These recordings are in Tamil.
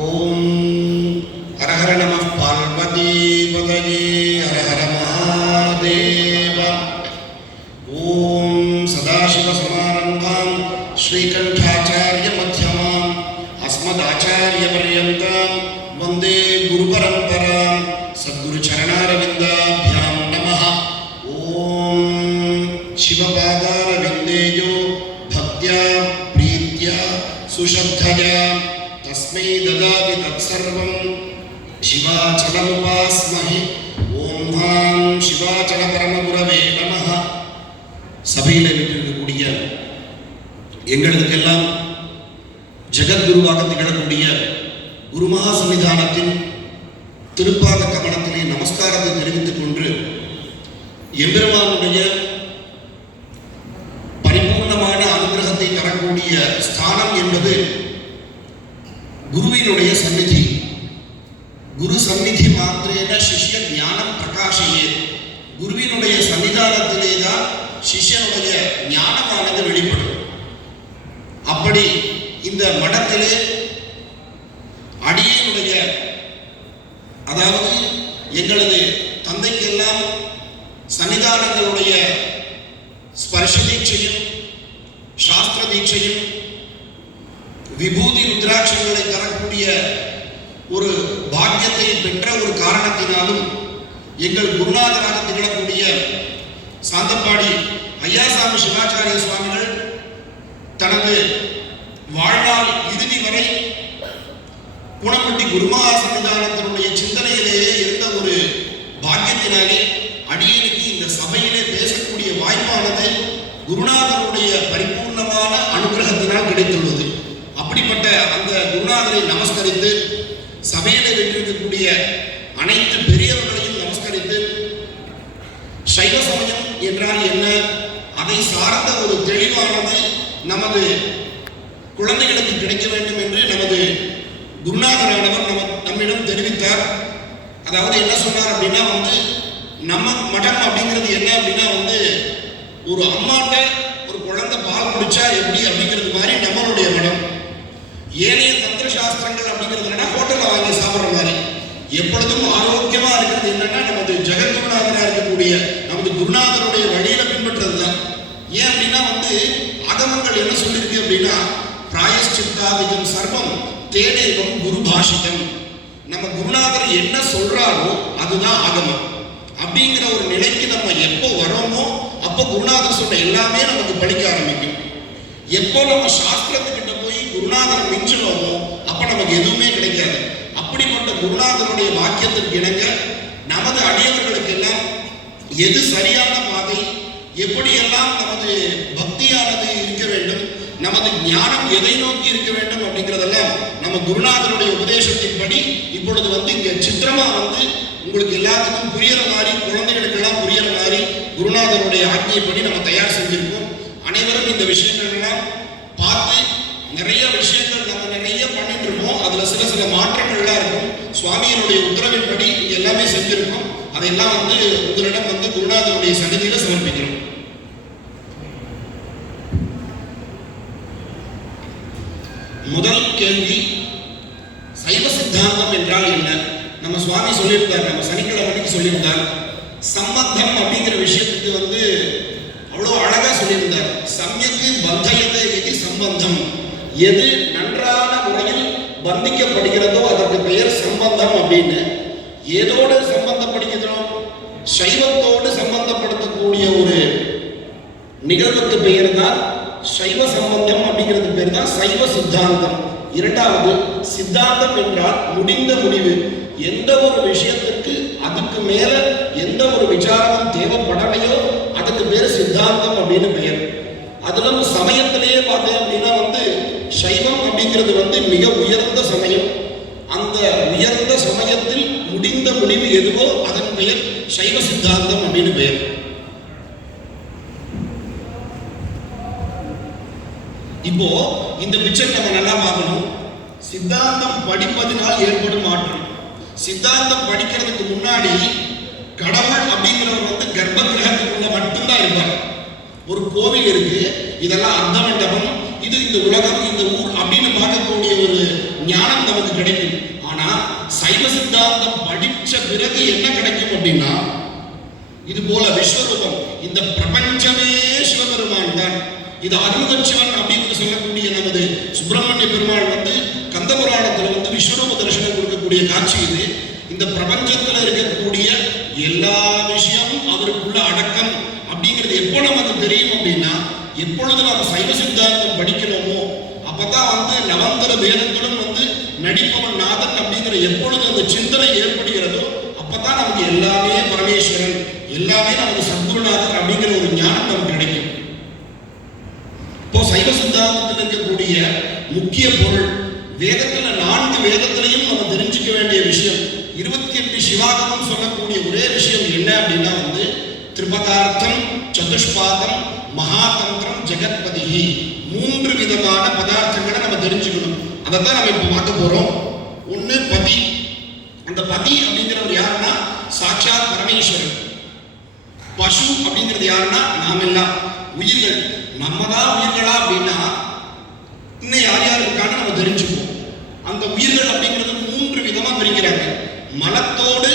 ஓம் ஹரஹர நம பார்வதீபதயே ஹரஹர மகாதேவ. ஓம் சதாசிவசமாரம்பாம் ஸ்ரீகண்டாச்சாரிய மத்யமாம் அஸ்மதாச்சாரிய பர்யந்தாம் வந்தே குரு பரம்பராம். சத்குரு சரணாரவிந்தாभ्यां நமः. ஓம் சிவபாதாரவிந்தேயோ பக்த்யா பிரீத்யா சுஷத்தயா தஸ்மை ததாதி தத்சர்வம் சிவாச்சலமுபாஸ்மஹே. ஓம் ஹாம் சிவாச்சல பரமகுரவே நமः. சபையில் விட்டிருக்கக்கூடிய எங்களுக்கெல்லாம் ஜெகத்குருவாக திகழக்கூடிய குருமகா சன்னிதானத்தின் திருப்பாத கமலத்திலே நமஸ்காரத்தை தெரிவித்துக் கொண்டு எம்பெருமானுடைய பரிபூர்ணமான அனுகிரகத்தை தரக்கூடிய ஸ்தானம் என்பது குருவினுடைய சந்நிதி. குரு சந்நிதி மாத்திரேன சிஷ்ய ஞானம் பிரகாஷையே. குருவினுடைய சன்னிதானத்திலே தான் சிஷ்யனுடைய ஞானமானது வெளிப்படும். அப்படி இந்த மடத்திலே அடியனுடைய, அதாவது எங்களது தந்தைக்கெல்லாம் சன்னிதானங்களுடைய ஸ்பர்ஷ தீட்சையும் சாஸ்திர தீட்சையும் விபூதி ருத்ராட்சங்களை தரக்கூடிய ஒரு பாக்கியத்தை பெற்ற ஒரு காரணத்தினாலும் எங்கள் குருநாதராக திகழக்கூடிய சாந்தப்பாடி ஐயாசாமி சிவாச்சாரிய சுவாமிகள் தனது வாழ்நாள் இறுதி வரை கூணப்பட்டி குருமகா சன்னிதானத்தினுடைய சிந்தனையிலேயே இருந்த ஒரு பாக்கியத்தினாலே அடியனுக்கு இந்த சபையிலே பேசக்கூடிய வாய்ப்பானது குருநாதருடைய பரிபூர்ணமான அனுகிரகத்தினால் கிடைத்துள்ளது. அப்படிப்பட்ட அந்த குருநாதரை நமஸ்கரித்து சபையிலே வெற்றிருக்கக்கூடிய அனைத்து பெரியவர்களையும் நமஸ்கரித்து சைவ சமயம் என்றால் என்ன, அதை சார்ந்த ஒரு தெளிவானது நமது குழந்தைகளுக்கு கிடைக்க வேண்டும் என்று நமது குருநாதரானவர் நம்மிடம் தெரிவித்தார். அதாவது என்ன சொன்னார் அப்படின்னா நம்ம மடம் அப்படிங்கிறது என்ன அப்படின்னா ஒரு அம்மாட்ட ஒரு குழந்தை பால் குடிச்சா எப்படி அப்படிங்கிறது மாதிரி நம்மளுடைய மடம். ஏனைய தந்திர சாஸ்திரங்கள் அப்படிங்கிறது ஹோட்டலில் வாங்கி சாப்பிட்ற மாதிரி. எப்பொழுதும் ஆரோக்கியமா இருக்கிறது என்னன்னா நமது ஜெகத்குருநாதராக இருக்கக்கூடிய நமது குருநாதருடைய வழியில பின்பற்றது தான். ஏன் அப்படின்னா ஆகமங்கள் என்ன சொல்லியிருக்கு அப்படின்னா பிராயஷ்சித்தாதிகம் சர்வம் தேனேவம் குரு பாஷிதம். நம்ம குருநாதர் என்ன சொல்றாரோ அதுதான் ஆகமம். அப்படிங்கிற ஒரு நிலைக்கு நம்ம எப்போ வரோமோ அப்போ குருநாதர் சொன்ன எல்லாமே நமக்கு படிக்க ஆரம்பிக்கும். எப்போ நம்ம சாஸ்திரத்துக்கிட்ட போய் குருநாதரை மிஞ்சலோமோ அப்போ நமக்கு எதுவுமே கிடைக்காது. அப்படிப்பட்ட குருநாதருடைய வாக்கியத்திற்கு இணங்க நமது அடியவர்களுக்கு எல்லாம் எது சரியான பாதை, எப்படியெல்லாம் நமது பக்தியானது இருக்க வேண்டும், நமது ஞானம் எதை நோக்கி இருக்க வேண்டும் அப்படிங்கிறதெல்லாம் நம்ம குருநாதருடைய உபதேசத்தின்படி இப்பொழுது இங்க சித்திரமா உங்களுக்கு எல்லாத்துக்கும் புரியற மாதிரி, குழந்தைகளுக்கு எல்லாம் புரியற மாதிரி குருநாதருடைய ஆజ్ఞைப்படி நம்ம தயார் செஞ்சிருக்கோம். அனைவரும் இந்த விஷயங்கள் எல்லாம் பார்த்து நிறைய விஷயங்கள் நம்ம நிறைய பண்ணிட்டு இருக்கோம். அதுல சில சில மாற்றங்கள்லாம் இருக்கும். சுவாமியினுடைய உத்தரவின்படி இங்க எல்லாமே செஞ்சிருக்கோம். அதெல்லாம் உங்களிடம் குருநாதருடைய சன்னிதியில சமர்ப்பிக்கிறோம். முதல் கேள்வி, சைவ சித்தாந்தம் என்றால் என்ன? நம்ம சுவாமி சொல்லியிருந்தார், நம்ம சனிக்கிழமைக்கு சொல்லியிருந்தார். சம்பந்தம் அப்படிங்கிற விஷயத்துக்கு அவ்வளோ அழகா சொல்லியிருந்தார். சமயக்கு பந்தயத்தை எது சம்பந்தம், எது நன்றான முறையில் பந்திக்கப்படுகிறதோ அதற்கு பெயர் சம்பந்தம் அப்படின்னு. ஏதோடு சம்பந்தப்படுகிறோம், சைவத்தோடு சம்பந்தப்படுத்தக்கூடிய ஒரு நிகழ்வுக்கு பெயர் தான் சைவ சம்பந்தம். அப்படிங்கிறது பேர் தான் சைவ சித்தாந்தம். இரண்டாவது, சித்தாந்தம் என்றால் முடிந்த முடிவு. எந்த ஒரு விஷயத்திற்கு அதுக்கு மேல எந்த ஒரு விசாரமும் தேவைப்படலையோ அதுக்கு பேர் சித்தாந்தம் அப்படின்னு பெயர். அதுல சமயத்திலேயே பார்த்தேன் அப்படின்னா சைவம் அப்படிங்கிறது மிக உயர்ந்த சமயம். அந்த உயர்ந்த சமயத்தில் முடிந்த முடிவு எதுவோ அதன் பெயர் சைவ சித்தாந்தம் அப்படின்னு பெயர். இப்போ இந்த பிக்சர் நம்ம நல்லா பார்க்கணும். சித்தாந்தம் படிப்பதனால் ஏற்படும் மாற்றம். சித்தாந்தம் படிக்கிறதுக்கு முன்னாடி கடவுள் அப்படிங்கிறவர் கர்ப்ப கிரகத்துக்குள்ள மட்டும்தான் இருப்பார். ஒரு கோவில் இருக்கு, இதெல்லாம் அர்த்த மண்டபம், இது இந்த உலகம், இந்த ஊர் அப்படின்னு பார்க்கக்கூடிய ஒரு ஞானம் நமக்கு கிடைக்கும். ஆனா சைவ சித்தாந்தம் படிச்ச பிறகு என்ன கிடைக்கும் அப்படின்னா, இது போல விஸ்வரூபம், இந்த பிரபஞ்சமே சிவபெருமான் தான். இது அருமுகச்சிவன் அப்படின்னு சொல்லக்கூடிய நமது சுப்பிரமணிய பெருமாள் கந்தபுராணத்துல விஸ்வரூப தரிசனம் கொடுக்கக்கூடிய காட்சி இது. இந்த பிரபஞ்சத்துல இருக்கக்கூடிய எல்லா விஷயமும் அவருக்குள்ள அடக்கம் அப்படிங்கிறது எப்போ நமக்கு தெரியும் அப்படின்னா, எப்பொழுது நம்ம சைவ சித்தாந்தம் படிக்கிறோமோ அப்பதான் நவந்தர வேதங்களும் நடிப்பவன் நாதன் அப்படிங்கிற எப்பொழுது அந்த சிந்தனை ஏற்படுகிறதோ அப்பதான் நமக்கு எல்லாமே பரமேஸ்வரன், எல்லாமே நமக்கு சத்குருநாதன் அப்படிங்கிற ஒரு ஞானம் நமக்கு கிடைக்கும். இப்போ சைவ சித்தாந்தத்தில் இருக்கக்கூடிய முக்கிய பொருள், வேதத்துல 4 வேதத்திலையும் நம்ம தெரிஞ்சுக்க வேண்டிய விஷயம், 28 சிவாகமம் சொல்லக்கூடிய ஒரே விஷயம் என்ன அப்படின்னா திரிபதார்த்தம், சதுஷ்பாதம், மகாதந்திரம், ஜெகத்பதிஹி, 3 விதமான பதார்த்தங்களை நம்ம தெரிஞ்சுக்கணும். அதைத்தான் நம்ம இப்போ பார்க்க போறோம். ஒண்ணு பதி. அந்த பதி அப்படிங்கிறவர் யாருன்னா சாட்சாத் பரமேஸ்வரன். பசு அப்படிங்கிறது யாருன்னா நாம் எல்லாம் உயிர்கள். நம்ம தான் உயிர்களா அப்படின்னா இன்னும் யார் யார் இருக்கான்னு நம்ம தெரிஞ்சுப்போம். அந்த உயிர்கள் அப்படிங்கிறது 3 விதமா பிரிக்கிறாங்க. மலத்தோடு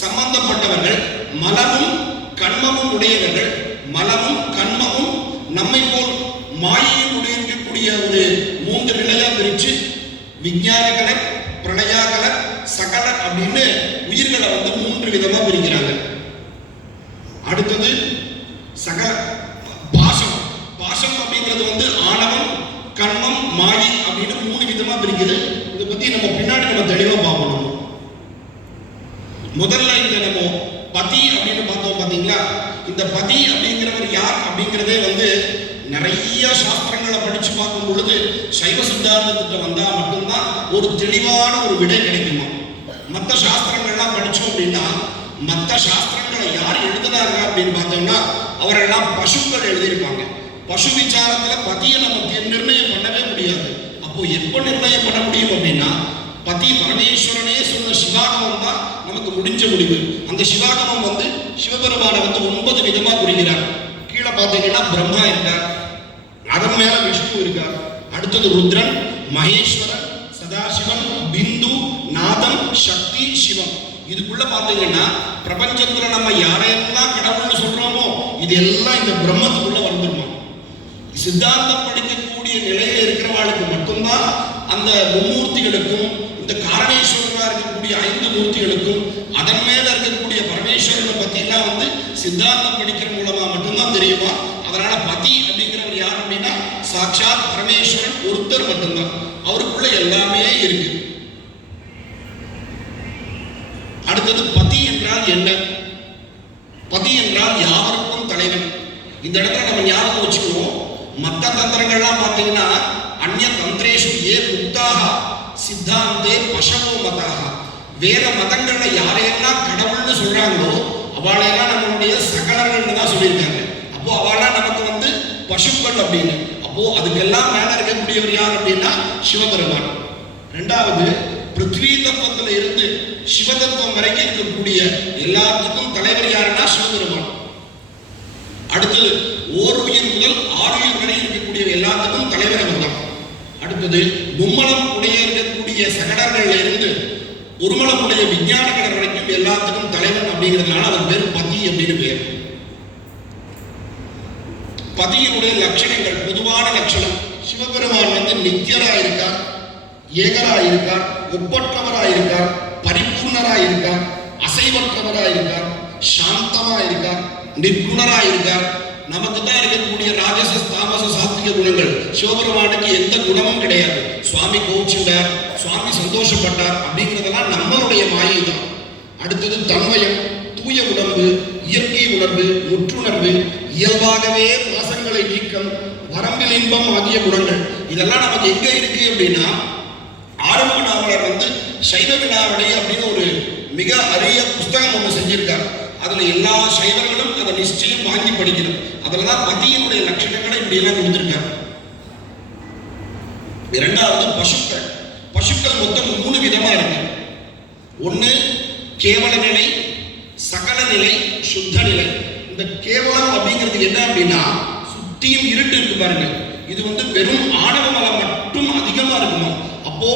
சம்பந்தப்பட்டவர்கள், மலமும் கண்மமும் உடையவர்கள், மலமும் கண்மமும் நம்மை போல் மாயையும் உடையக்கூடிய ஒரு 3 நிலையா பிரிச்சு விஞ்ஞானகலர், பிரளயாகலர், சகலர் அப்படின்னு உயிர்களை 3 விதமா பிரிக்கிறாங்க. அடுத்தது சகல பாசம். பாசம் அப்படிங்கிறது ஆணவம், கண்மம், மாயை அப்படின்னு 3 விதமா பிரிக்குது. இதை பத்தி நம்ம பின்னாடி நம்ம தெளிவா பார்க்கணும். முதல்ல இந்த நம்ம பதி அப்படின்னு பார்த்தோம் பாத்தீங்களா, இந்த பதி அப்படிங்கிறவர் யார் அப்படிங்கிறதே நிறைய சாஸ்திரங்களை படிச்சு பார்க்கும் பொழுது சைவ சித்தாந்தத்துக்கு வந்தா மட்டும்தான் ஒரு தெளிவான ஒரு விடை கிடைக்குமா. மற்ற சாஸ்திரங்கள்லாம் படிச்சோம் அப்படின்னா, மற்ற சாஸ்திரங்களை யார் எழுதினாங்க அப்படின்னு பார்த்தோம்னா அவரெல்லாம் பசுக்கள் எழுதியிருப்பாங்க. பசு விசாரத்துல பதியை நம்ம நிர்ணயம் பண்ணவே முடியாது. அப்போ எப்ப நிர்ணயம் பண்ண முடியும் அப்படின்னா, பதி பரமேஸ்வரனே சொன்ன சிவாகமம் தான் நமக்கு முடிஞ்ச முடிவு. அந்த சிவாகமம் சிவபெருமான 9 விதமா குறிக்கிறார். கீழே பார்த்தீங்கன்னா பிரம்மா இருக்கார், அதன் மேல விஷ்ணு இருக்கார், அடுத்தது ருத்ரன், மகேஸ்வரன், சதாசிவன், பிந்து, நாதம், சக்தி, சிவம். இதுக்குள்ள பாத்தீங்கன்னா பிரபஞ்சத்துல நம்ம யாரையெல்லாம் கடவுள்னு சொல்றோமோ இது எல்லாம் இந்த பிரம்மத்துக்குள்ள வந்துருமா. சித்தாந்தம் படிக்கக்கூடிய நிலையில இருக்கிறவாளுக்கு மட்டும்தான் அந்த மும்மூர்த்திகளுக்கும், இந்த காரணேஸ்வரனா இருக்கக்கூடிய 5 மூர்த்திகளுக்கும், அதன் மேல இருக்கக்கூடிய பரமேஸ்வரனை பத்தி எல்லாம் சித்தாந்தம் படிக்கிற மூலமா மட்டும்தான் தெரியுமா. அதனால பதி அப்படிங்கிறவர் யார் அப்படின்னா சாட்சாத் பரமேஸ்வரன் ஒருத்தர் மட்டும்தான். அவருக்குள்ள எல்லாமே இருக்கு. அடுத்தது பதி என்றால் என்ன? பதி என்றால் யாவருக்கும் தலைவன். இந்த இடத்துல நம்ம ஞாபகம் வச்சுக்குவோம். மற்ற தந்திரங்கள்லாம் பார்த்தீங்கன்னா அந்நிய தந்திரேஷு ஏ முக்தாக சித்தாந்தே பசவோ மதாக. வேற மதங்கள்ல யாரையெல்லாம் கடவுள்னு சொல்றாங்களோ அவளையெல்லாம் நம்மளுடைய சகலங்கள்னு தான் சொல்லியிருக்காங்க. அப்போ அவளெல்லாம் நமக்கு பசுக்கள் அப்படின்னு. அப்போ அதுக்கெல்லாம் மேல இருக்கக்கூடியவர் யார் அப்படின்னா சிவபெருமான். ரெண்டாவது, பிருத்வி தத்துவத்துல இருந்து சிவதத்துவம் வரைக்கும் இருக்கக்கூடிய எல்லாத்துக்கும் தலைவர் யாருன்னா சிவபெருமான். அடுத்தது, ஓர் உயிர் முதல் 6 உயிர் வரை இருக்கக்கூடிய எல்லாத்துக்கும் தலைவர் அவர் தான். அடுத்தது, மும்மலம் உடைய இருக்கக்கூடிய சகடர்கள்ல இருந்து ஒருமலம் உடைய விஞ்ஞான கடர் வரைக்கும் எல்லாத்துக்கும் தலைவன் அப்படிங்கிறதுனால அவர் பேர் பதி அப்படின்னு பேர். பதியினுடைய லட்சணங்கள், பொதுவான லட்சணம், சிவபெருமான் நித்தியராக இருக்கார், ஏகராக இருக்கார், ஒப்பற்றவராக இருக்கார், பரிபூர்ணராக இருக்கார், அசைவற்றவராக இருக்கார், சாந்தமா இருக்கார், நிர்குணராக இருக்கார். நமக்கு தான் இருக்கக்கூடிய ராஜச தாமச சாத்விக குணங்கள். சிவபெருமானுக்கு எந்த குணமும் கிடையாது. சுவாமி கோச்சிட்டார், சுவாமி சந்தோஷப்பட்டார் அப்படிங்கிறதெல்லாம் நம்மளுடைய மாயை தான். அடுத்தது தன்மயம், தூய உணர்வு, இயற்கை உணர்வு, முற்றுணர்வு, இயல்பாகவே பாசங்களை நீக்கம், வரம்பில் இன்பம் ஆகிய குணங்கள். இதெல்லாம் நமக்கு எங்க இருக்கு அப்படின்னா, ஆரம்ப நாவலர் சைவ வினாவளி அப்படின்னு ஒரு மிக அரிய புஸ்தகம் ஒன்று செஞ்சிருக்கார். அதுல எல்லா சைவர்களும் அதை நிச்சயம் வாங்கி படிக்கணும். அதுலதான் பதியினுடைய லட்சணங்களை இப்படி எல்லாம் கொடுத்திருக்காரு. இரண்டாவது, பசுக்கள். பசுக்கள் மொத்தம் 3 விதமா இருக்கு. ஒண்ணு கேவல நிலை, சகல நிலை, சுத்த நிலை. இந்த கேவலம் அப்படிங்கிறது என்ன அப்படின்னா, சுத்தியும் இருட்டு இருக்கு பாருங்க. இது வந்து வெறும் ஆணவ மலம் மட்டும் அதிகமா இருக்குமா. அப்போ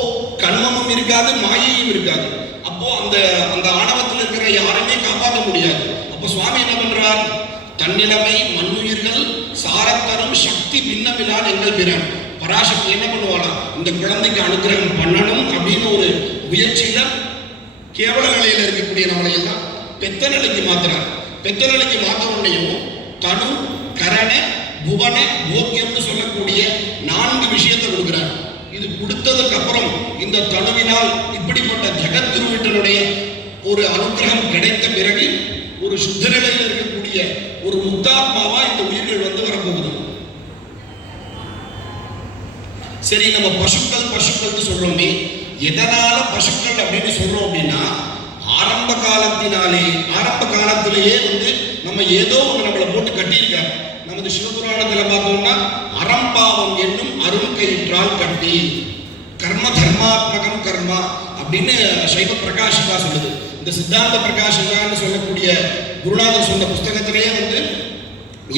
கண்மமும் இருக்காது, மாயையும் இருக்காது. அப்போ அந்த அந்த ஆணவத்தில் இருக்கிற யாருமே காப்பாற்ற முடியாது. அப்போ சுவாமி என்ன பண்றார்? தன்னிலைமை மண்ணுயிர்கள் சாரத்தரும் சக்தி பின்னமில்லான் எங்கள் பிறன். பராசக்தி என்ன பண்ணுவாளா? இந்த குழந்தைக்கு அனுகிரகம் பண்ணணும் அப்படின்னு ஒரு முயற்சியில கேவல நிலையில இருக்கக்கூடிய நம்மளை எல்லாம் பெத்த நிலைக்கு மாத்துறார். பெத்த நிலைக்கு மாற்ற உடனேயும் தனு கரண புவன போக்கியம்னு சொல்லக்கூடிய 4 விஷயத்தை கொடுக்கிறார். இது கொடுத்ததுக்கு அப்புறம் இந்த தனுவினால் இப்படிப்பட்ட ஜெகத்குருவிட்டனுடைய ஒரு அனுகிரகம் கிடைத்த பிறகு ஒரு சுத்த நிலையில் இருக்கக்கூடிய ஒரு முக்தாத்மாவா இந்த உயிர்கள் வந்து வரப்போகுது. சரி, நம்ம பசுக்கள் சொல்றோமே, எதனால பசுக்கள் அப்படின்னு சொல்றோம் அப்படின்னா, ஆரம்ப காலத்திலேயே வந்து நம்ம ஏதோ ஒன்று நம்மளை போட்டு கட்டியிருக்காரு. நமது சிவபுராணத்துல பார்த்தோம்னா அறம்பாவம் என்னும் அருண்கயிற்றால் கட்டி கர்ம தர்மாத்மகம் கர்மா அப்படின்னு சைவ பிரகாஷிகா சொல்லுது. இந்த சித்தாந்த பிரகாஷிகான்னு சொல்லக்கூடிய குருநாதர் சொன்ன புஸ்தகத்திலேயே வந்து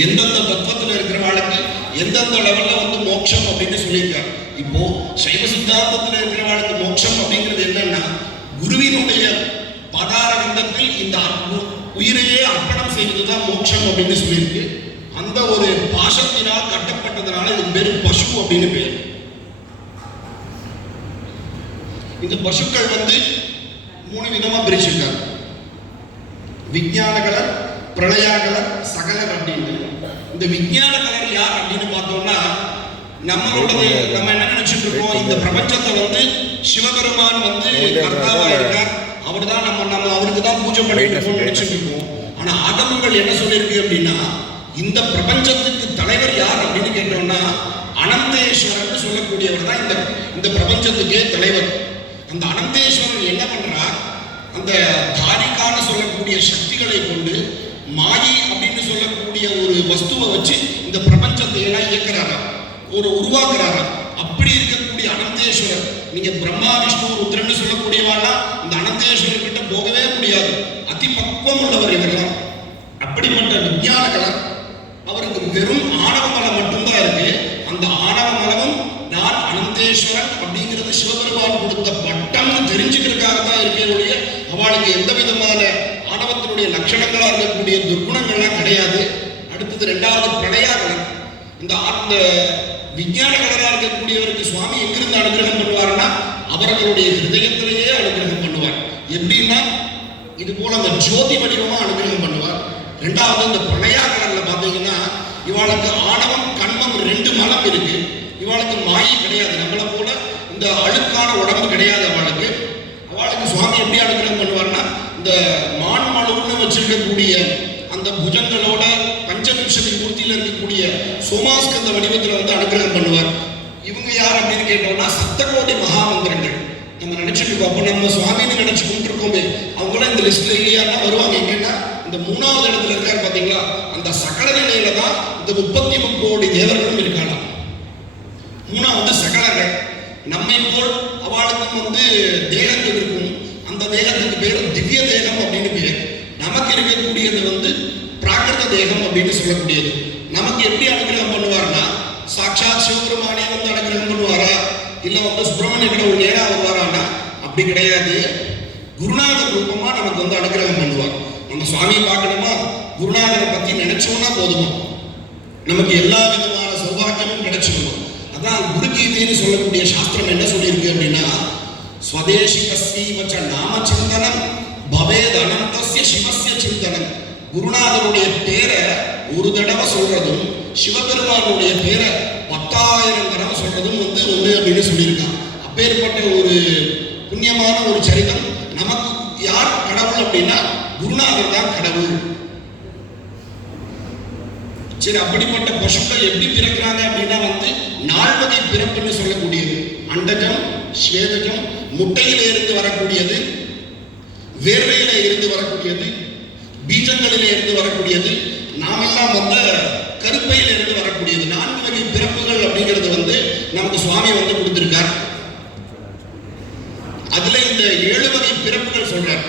எந்தெந்த தத்துவத்தில் இருக்கிறவாளுக்கு எந்தெந்த லெவல்ல வந்து மோட்சம் அப்படின்னு சொல்லியிருக்காரு. இப்போ சைவ சித்தாந்தத்தில் இருக்கிறவாளுக்கு மோட்சம் அப்படிங்கிறது என்னன்னா, குருவினுடைய பாதார விந்தத்தில் இந்த உயிரையே அர்ப்பணம் செய்வதுதான் மோட்சம் அப்படின்னு சொல்லியிருக்கு. அந்த ஒரு பாசத்தினால் கட்டப்பட்டதுனால இது பேரு பசு அப்படின்னு பேர். இந்த பசுக்கள் வந்து 3 விதமா பிரிச்சிருக்காங்க. விஞ்ஞான கலர், பிரளயா கலர், சகலர் அப்படின்னு. இந்த விஞ்ஞான கலர் யார் அப்படின்னு பார்த்தோம்னா, நம்ம என்ன நினைச்சிட்டு இருக்கோம், இந்த பிரபஞ்சத்தை வந்து சிவபெருமான் வந்து கர்த்தாவா இருக்கார், அவர் தான் நம்ம அவருக்கு தான் பூஜை பண்ணிட்டு இருக்கோம்னு நினைச்சிட்டு இருக்கோம். ஆனா ஆகமங்கள் என்ன சொல்லியிருக்கு அப்படின்னா, இந்த பிரபஞ்சத்துக்கு தலைவர் யார் அப்படின்னு கேட்டோம்னா அனந்தேஸ்வரன் சொல்லக்கூடியவர் தான் இந்த பிரபஞ்சத்துக்கே தலைவர். அந்த அனந்தேஸ்வரன் என்ன பண்றார், அந்த தாரிகான சொல்லக்கூடிய சக்திகளை கொண்டு மாயை அப்படின்னு சொல்லக்கூடிய ஒரு வஸ்துவை வச்சு இந்த பிரபஞ்சத்தை எல்லாம் இயக்குறாரா, உருவாக்குறாரா. அப்படி இருக்கக்கூடிய அனந்தேஸ்வரர், நீங்க பிரம்மா விஷ்ணு ருத்ரன்னு சொல்லக்கூடியவாள்லாம் இந்த அனந்தேஸ்வரர் கிட்ட போகவே முடியாது. அதிபக்குவம் உள்ளவர் இவரெல்லாம். அப்படிப்பட்ட விஞ்ஞான கலர் அவருக்கு வெறும் ஆணவ மலம் மட்டும்தான் இருக்கு. அந்த ஆணவ மலமும் நான் அனந்தேஸ்வரன் அப்படிங்கிறது சிவபெருமான் கொடுத்த பட்டம் தெரிஞ்சுக்கிறதுக்காக தான் இருக்கக்கூடிய, அவளுக்கு எந்த விதமான ஆணவத்தினுடைய லட்சணங்களா இருக்கக்கூடிய துர்குணங்கள்லாம் கிடையாது. அடுத்தது 2வது பிரளயா கலர். இந்த விஞ்ஞான கலரா இருக்கக்கூடியவருக்கு சுவாமி எங்கிருந்து அனுகிரகம் பண்ணுவார்னா, அவர்களுடைய ஹிருதயத்திலேயே அனுகிரகம் பண்ணுவார். எப்படின்னா இது போல அந்த ஜோதி வடிவமா அனுகிரகம் பண்ணுவார். 2வது இந்த பிரளயா கலர்ல பாத்தீங்கன்னா, இவாளுக்கு ஆணவம் கண்மம் 2 மலம் இருக்கு. இவாளுக்கு மாயை கிடையாது, நம்மளை போல இந்த அழுக்கான உடம்பு கிடையாது. அவளுக்கு சுவாமி எப்படி அனுகிரகம் பண்ணுவார்னா, இந்த மான்மழுன்னு வச்சிருக்கக்கூடிய அந்த புஜங்களோட பஞ்சவிம்சதி மூர்த்தியில இருக்கக்கூடிய சோமாஸ்கந்த வடிவத்தில் வந்து அனுகிரகம் பண்ணுவார். இவங்க யார் அப்படின்னு கேட்டோம்னா சப்தகோடி மகாமந்திரங்கள். நம்ம நினைச்சிட்டு இருக்கோம், அப்போ நம்ம சுவாமின்னு நினைச்சு கொண்டிருக்கோமே, அவங்களாம் இந்த லிஸ்ட்ல இல்லையானா வருவாங்க. எங்கன்னா இந்த 3வது இடத்துல இருக்காரு பாத்தீங்களா, அந்த சகல நிலையில தான் இந்த 33 கோடி தேவர்களும் இருக்காங்க. 3வது சகலர்கள். நம்மை போல் அவளுக்கும் வந்து தேகங்கள் இருக்கும். அந்த தேகத்துக்கு பேர் திவ்ய தேகம் அப்படின்னு பேர். நமக்கு இருக்கக்கூடியது வந்து பிராகிருத தேகம் அப்படின்னு சொல்லக்கூடியது. நமக்கு எப்படி அனுகிரகம் பண்ணுவார்னா, சாட்சாத் சிவபெருமானே வந்து அனுகிரகம் பண்ணுவாரா, இல்ல வந்து சுப்பிரமணிய கடவுள் நேரா வருவாரான்னா அப்படி கிடையாது. குருநாதர் ரூபமா நமக்கு வந்து அனுகிரகம் பண்ணுவார். நம்ம சுவாமியை பார்க்கணுமா, குருநாதரை பத்தி நினைச்சோம்னா போதுமா, நமக்கு எல்லா விதமான சௌபாகியமும் கிடைச்சிருக்கும். அதான் குருகீதைன்னு சொல்லக்கூடிய சாஸ்திரம் என்ன சொல்லியிருக்கு அப்படின்னா, ஸ்வதேசி கஸ்தீவச்ச நாம சிந்தனம் பவேத் அனந்தஸ்ய சிவஸ்ய சிந்தனம். குருநாதருடைய பேரை ஒரு தடவை சொல்றதும் சிவபெருமானுடைய பேரை 10,000 தடவை சொல்றதும் வந்து ஒன்று அப்படின்னு சொல்லியிருக்காங்க. அப்பேற்பட்ட ஒரு புண்ணியமான ஒரு சரிதம். நமக்கு யார் கடவுள் அப்படின்னா குருநாதர் தான் கடவுள். சரி, அப்படிப்பட்ட பசுக்கள் எப்படி பிறக்கிறாங்க அப்படின்னா வந்து 4 வகை பிறப்புன்னு சொல்லக்கூடியது. அண்டஜம், ஸ்வேதஜம், முட்டையில இருந்து வரக்கூடியது, வேர்வையில இருந்து வரக்கூடியது, பீஜங்களில இருந்து வரக்கூடியது, நாமெல்லாம் வந்து கருப்பையில இருந்து வரக்கூடியது. 4 வகை பிறப்புகள் அப்படிங்கிறது வந்து நமக்கு சுவாமி வந்து கொடுத்திருக்கார். அதுல இந்த 7 வகை பிறப்புகள் சொல்றார்.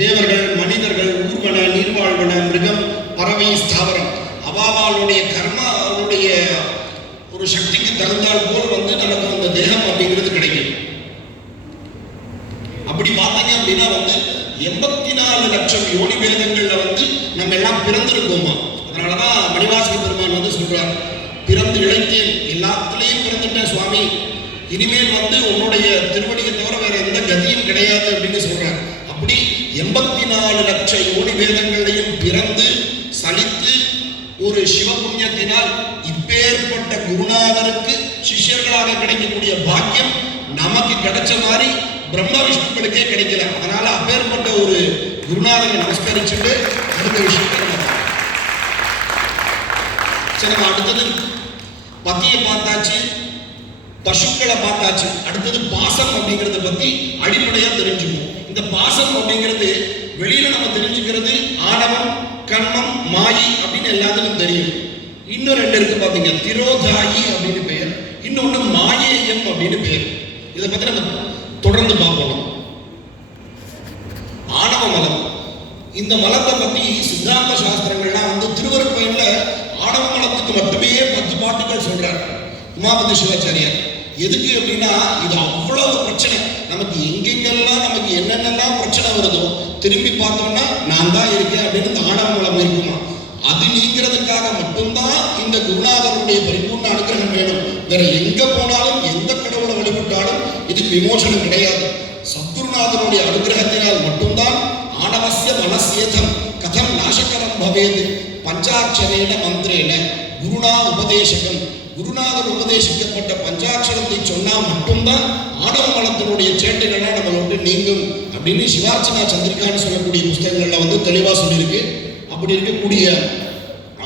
தேவர்கள், மனிதர்கள், ஊர்வன, நீர்வாழ்வன, மிருகம், பறவை, ஸ்தாவரம், அவாவாளுடைய கர்மாவுடைய ஒரு சக்திக்கு தகுந்தால் போல் வந்து நமக்கு அந்த தேகம் அப்படிங்கிறது கிடைக்கும். அப்படி பார்த்தீங்க அப்படின்னா வந்து 84 லட்சம் யோனி வேதங்கள்ல வந்து நம்ம எல்லாம் பிறந்திருக்கோமா. அதனாலதான் மணிவாசக பெருமான் வந்து சொல்றார், பிறந்து இழைத்தேன், எல்லாத்துலயும் பிறந்துட்டேன் சுவாமி, இனிமேல் வந்து உன்னுடைய திருவடியை தவிர வேற எந்த கதியும் கிடையாது அப்படின்னு சொல்றார். அப்படி 84 லட்சம் யோனி வேதங்களையும் பிறந்து சலித்து ஒரு சிவபுண்ணியத்தினால் இப்பேற்பட்ட குருநாதருக்கு சிஷ்யர்களாக கிடைக்கக்கூடிய பாக்கியம் நமக்கு கிடைச்ச மாதிரி பிரம்ம விஷ்ணுக்களுக்கே கிடைக்கல. அதனால அப்பேற்பட்ட ஒரு குருநாதரை நமஸ்கரிச்சுட்டு அடுத்த விஷயத்தை சரி, நம்ம அடுத்தது பத்தியை பார்த்தாச்சு, பசுக்களை பார்த்தாச்சு. அடுத்தது பாசம் அப்படிங்கறத பத்தி அடிப்படையா தெரிஞ்சுக்கணும். இந்த பாசம் அப்படிங்கிறது வெளியில நம்ம தெரிஞ்சுக்கிறது ஆணவம், கண்மம், மாயை அப்படின்னு எல்லாத்துக்கும் தெரியும். இன்னும் 2 இருக்கு பாத்தீங்க, திரோதாயி அப்படின்னு பெயர், இன்னொன்னு மாயேயம் அப்படின்னு பெயர். இதை பத்தி நம்ம தொடர்ந்து பார்ப்போம். ஆணவ மலம், இந்த மலத்தை பத்தி சித்தாந்த சாஸ்திரங்கள்லாம் வந்து திருவருட்பயன்ல ஆணவ மலத்துக்கு மட்டுமே 10 பாட்டுகள் சொல்றார் உமாபதி சிவாச்சாரியார். எதுக்கு அப்படின்னா இது அவ்வளவு பிரச்சனை, நமக்கு எங்கெங்கெல்லாம் நமக்கு என்னென்னலாம் பிரச்சனை வருதோ திரும்பி பார்த்தோம்னா நான் தான் இருக்கேன் அப்படின்னு இந்த ஆணவ மலம் இருக்குமா, அது நீங்கிறதுக்காக மட்டும்தான் இந்த குருநாதருடைய பரிபூர்ண அனுகிரகம் வேணும். வேற எங்க போனாலும் எந்த கடவுளை வழிபட்டாலும் இதுக்கு விமோசனம் கிடையாது. சத்குருநாதனுடைய அனுகிரகத்தினால் மட்டும்தான் ஆணவஸ்ய மனசேதம் கதம் நாசகரம் பவேது பஞ்சாட்சரேன மந்திரேன குருணா உபதேசகம். குருநாதர் உபதேசிக்கப்பட்ட பஞ்சாட்சரத்தை சொன்னா மட்டும்தான் ஆணவ மலத்தினுடைய சேட்டைகள்லாம் நம்ம விட்டு நீங்கும் அப்படின்னு சிவார்ச்சனா சந்திரிகான்னு சொல்லக்கூடிய புஸ்தகங்கள்ல வந்து தெளிவா சொல்லியிருக்கு. அப்படி இருக்கக்கூடிய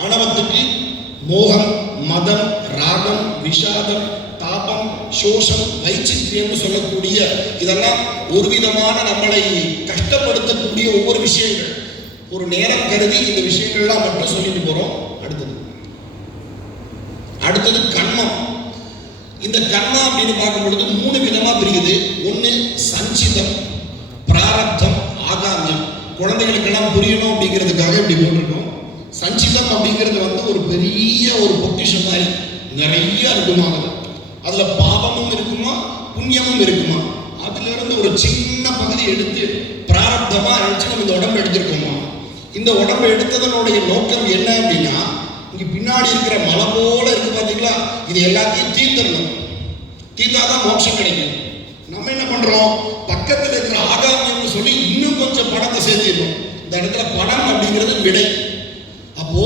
ஆணவத்துக்கு மோகம், மதம், ராகம், விஷாதம், தாபம், சோஷம், வைச்சித்ரியம்னு சொல்லக்கூடிய இதெல்லாம் ஒரு விதமான நம்மளை கஷ்டப்படுத்தக்கூடிய ஒவ்வொரு விஷயங்கள். ஒரு நேரம் கருதி இந்த விஷயங்கள்லாம் மட்டும் சொல்லிட்டு போறோம். அடுத்தது கண்மம். இந்த கண்மம் அப்படின்னு பார்க்கும் பொழுது 3 விதமா பிரியுது. ஒண்ணு சஞ்சிதம், பிராரப்தம், ஆகாமியம். குழந்தைகளுக்கெல்லாம் புரியணும் அப்படிங்கிறதுக்காக இப்படி போட்டிருக்கோம். சஞ்சிதம் அப்படிங்கிறது வந்து ஒரு பெரிய ஒரு பொக்கிஷம் மாதிரி நிறைய இருக்குமா, அதுல பாவமும் இருக்குமா புண்ணியமும் இருக்குமா. அதுல இருந்து ஒரு சின்ன பகுதி எடுத்து பிராரப்தமா நினைச்சு நம்ம இந்த உடம்பு எடுத்திருக்கோமா. இந்த உடம்பு எடுத்ததனுடைய நோக்கம் என்ன அப்படின்னா, இங்க பின்னாடி இருக்கிற மலை போல இருக்கு பாத்தீங்களா, இது எல்லாத்தையும் தீர்த்தரணும். தீர்த்தாதான் மோட்சம் கிடைக்கும். நம்ம என்ன பண்றோம், பக்கத்தில் இருக்கிற ஆகாமியம்னு சொல்லி இன்னும் கொஞ்சம் பணத்தை சேர்த்திடணும். இந்த இடத்துல பணம் அப்படிங்கிறது விடை. அப்போ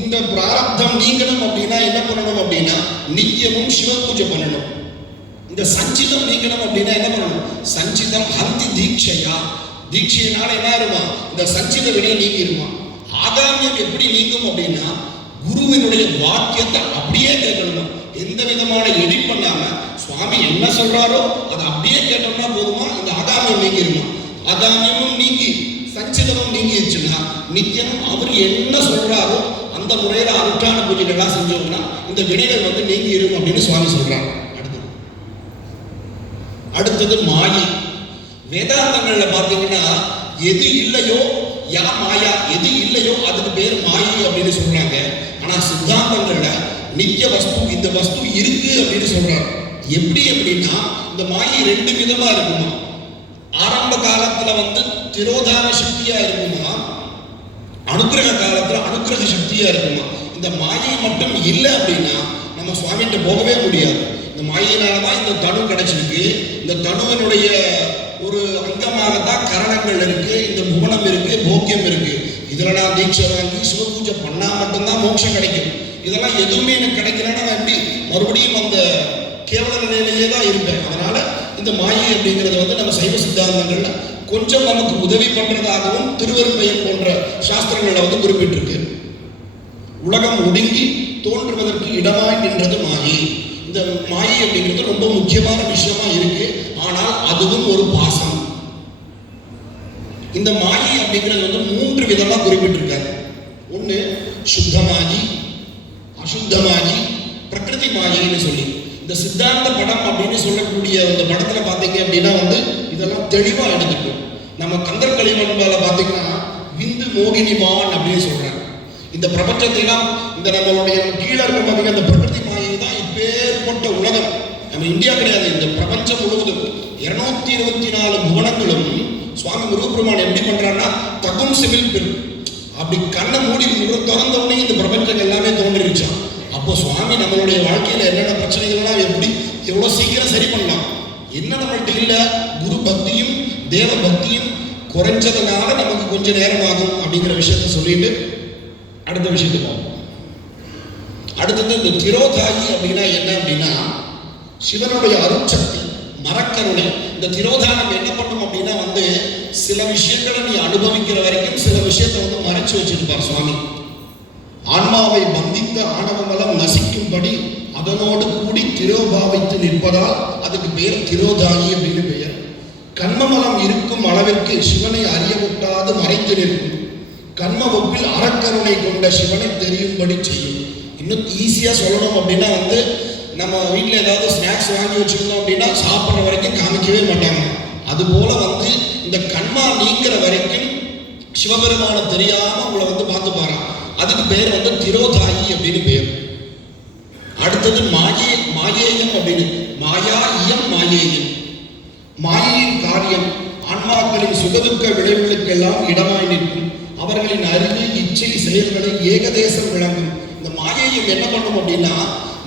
இந்த பிராரப்தம் நீங்கணும் அப்படின்னா என்ன பண்ணணும் அப்படின்னா நித்தியமும் சிவ பூஜை பண்ணணும். இந்த சஞ்சிதம் நீங்கணும் அப்படின்னா என்ன பண்ணணும், சஞ்சிதம் ஹந்தி தீட்சையா, தீட்சையினால என்ன இருமா இந்த சஞ்சித வினை நீங்கிருமா. ஆகாமியம் எப்படி நீங்கும் அப்படின்னா குருவினுடைய வாக்கியத்தை அப்படியே கேட்கணுமா, எந்த விதமான எடிட் பண்ணாம சுவாமி என்ன சொல்றாரோ அதை அப்படியே கேட்டோம்னா போதுமா, இந்த ஆகாமியம் நீங்கிருமா. ஆகாமியமும் நீங்கி சஞ்சிதமும் நீங்கிடுச்சுன்னா நித்தியமும் அவர் என்ன சொல்றாரோ அந்த முறையில அனுஷ்டான பூஜைகள்லாம் செஞ்சோம்னா இந்த வினைகள் வந்து நீங்கிரும் அப்படின்னு சுவாமி சொல்றாங்க. அடுத்தது மாயை. வேதாந்தங்கள்ல பாத்தீங்கன்னா எது இல்லையோ யா மாயா, எது இல்லையோ அதுக்கு பேர் மாயை அப்படின்னு சொல்றாங்க. ஆனா சித்தாந்தங்கள்ல நித்திய வஸ்து, இந்த வஸ்து இருக்கு அப்படின்னு சொல்றாங்க. எப்படி அப்படின்னா இந்த மாயை 2 விதமா இருக்குமா. ஆரம்ப காலத்துல வந்து திரோதான சக்தியா இருக்குமா, அனுக்கிரக காலத்துல அனுக்கிரக சக்தியா இருக்குமா. இந்த மாயை மட்டும் இல்லை அப்படின்னா நம்ம சுவாமிகிட்ட போகவே முடியாது. இந்த மாயினாலதான் இந்த தனு கிடைச்சிருக்கு. இந்த தனுவினுடைய ஒரு அங்கமாகத்தான் கரணங்கள் இருக்கு, இந்த புவனம் இருக்கு, போக்கியம் இருக்கு. இதுல நான் தீட்சை வாங்கி சிவ பூஜை பண்ணா மட்டும்தான் மோட்சம் கிடைக்கும். இதெல்லாம் எதுவுமே எனக்கு கிடைக்கலன்னா நான் எப்படி மறுபடியும் அந்த கேவல நிலையிலேயே தான் இருப்பேன். அதனால இந்த மாயை அப்படிங்கிறது வந்து நம்ம சைவ சித்தாந்தங்கள்ல கொஞ்சம் நமக்கு உதவி பண்றதாகவும் திருவருட்பயன் போன்ற சாஸ்திரங்கள்ல வந்து குறிப்பிட்டிருக்கு. உலகம் ஒடுங்கி தோன்றுவதற்கு இடமாய் நின்றது மாயை. இந்த மாயை அப்படிங்கிறது ரொம்ப முக்கியமான விஷயமா இருக்கு. ஆனால் அதுவும் ஒரு பாசம். இந்த மாயை அப்படிங்கிறது வந்து 3 விதமா குறிப்பிட்டிருக்காங்க. ஒண்ணு சுத்தமாகி, அசுத்தமாகி, பிரகிருதி மாயைன்னு சொல்லி. இந்த சித்தாந்த படம் அப்படின்னு சொல்லக்கூடிய அந்த படத்துல பாத்தீங்க அப்படின்னா வந்து இதெல்லாம் தெளிவா எடுத்துக்கும். நம்ம கந்தர் கலிமண்பால பாத்தீங்கன்னா விந்து மோகினிமான் அப்படின்னு சொல்றாங்க. இந்த பிரபஞ்சத்தை எல்லாம் இந்த நம்மளுடைய கீழே இருக்க பாத்தீங்கன்னா இந்த பிரகிருதி மாயை தான் இப்பே உலகம், நம்ம இந்தியா கிடையாது, இந்த பிரபஞ்சம் முழுவதும் 224 புவனங்களும் சுவாமி முருகப்பெருமான் எப்படி பண்றாருன்னா தகும் சிவில் பெரும், அப்படி கண்ணை மூடி திறந்த உடனே இந்த பிரபஞ்சம் எல்லாமே தோன்றிருச்சான். அப்போ சுவாமி நம்மளுடைய வாழ்க்கையில என்னென்ன பிரச்சனைகள்லாம் எப்படி எவ்வளவு சீக்கிரம் சரி பண்ணலாம், என்ன நம்மள்ட்ட இல்ல குரு பக்தியும் தேவ பக்தியும் குறைஞ்சதுனால நமக்கு கொஞ்சம் நேரம் ஆகும் அப்படிங்கிற விஷயத்த சொல்லிட்டு அடுத்த விஷயத்துக்கு போகும். அடுத்தது இந்த திரோதாயி அப்படின்னா என்ன அப்படின்னா சிவனுடைய அருட்சக்தி மரக்கருணை. இந்த திரோதானம் என்ன பண்ணும் அப்படின்னா சில விஷயங்களை நீ அனுபவிக்கிற வரைக்கும் சில விஷயத்தை மறைச்சு வச்சிருப்பார் சுவாமி. ஆன்மாவை பந்தித்த ஆணவமலம் நசிக்கும்படி அதனோடு கூடி திரோபாவித்து நிற்பதால் அதுக்கு பேர் திரோதாயி அப்படின்னு பெயர். கண்மமலம் இருக்கும் அளவிற்கு சிவனை அறியவிட்டாது மறைத்து நிற்கும். கண்ம ஒப்பில் அறக்கருணை கொண்ட சிவனை தெரியும்படி செய்யும். இன்னும் ஈஸியா சொல்லணும் அப்படின்னா நம்ம வீட்டில் ஏதாவது ஸ்நாக்ஸ் வாங்கி வச்சிருந்தோம் அப்படின்னா சாப்பிட்ற வரைக்கும் காமிக்கவே மாட்டாங்க. அது போல இந்த கண்மா நீங்கிற வரைக்கும் சிவபெருமான தெரியாம உங்களை பார்த்து பாரு. அதுக்கு பேர் திரோதாயி அப்படின்னு பேர். அடுத்தது மாயேயம் அப்படின்னு, மாயா இயம் மாயேயம். மாயையின் காரியம் ஆன்மாக்களின் சுகதுக்க விளைவுகளுக்கெல்லாம் இடமாய் நிற்கும். அவர்களின் அறிவு இச்சை செயல்களை ஏகதேசம் விளங்கும். இந்த மாயையம் என்ன பண்ணும் அப்படின்னா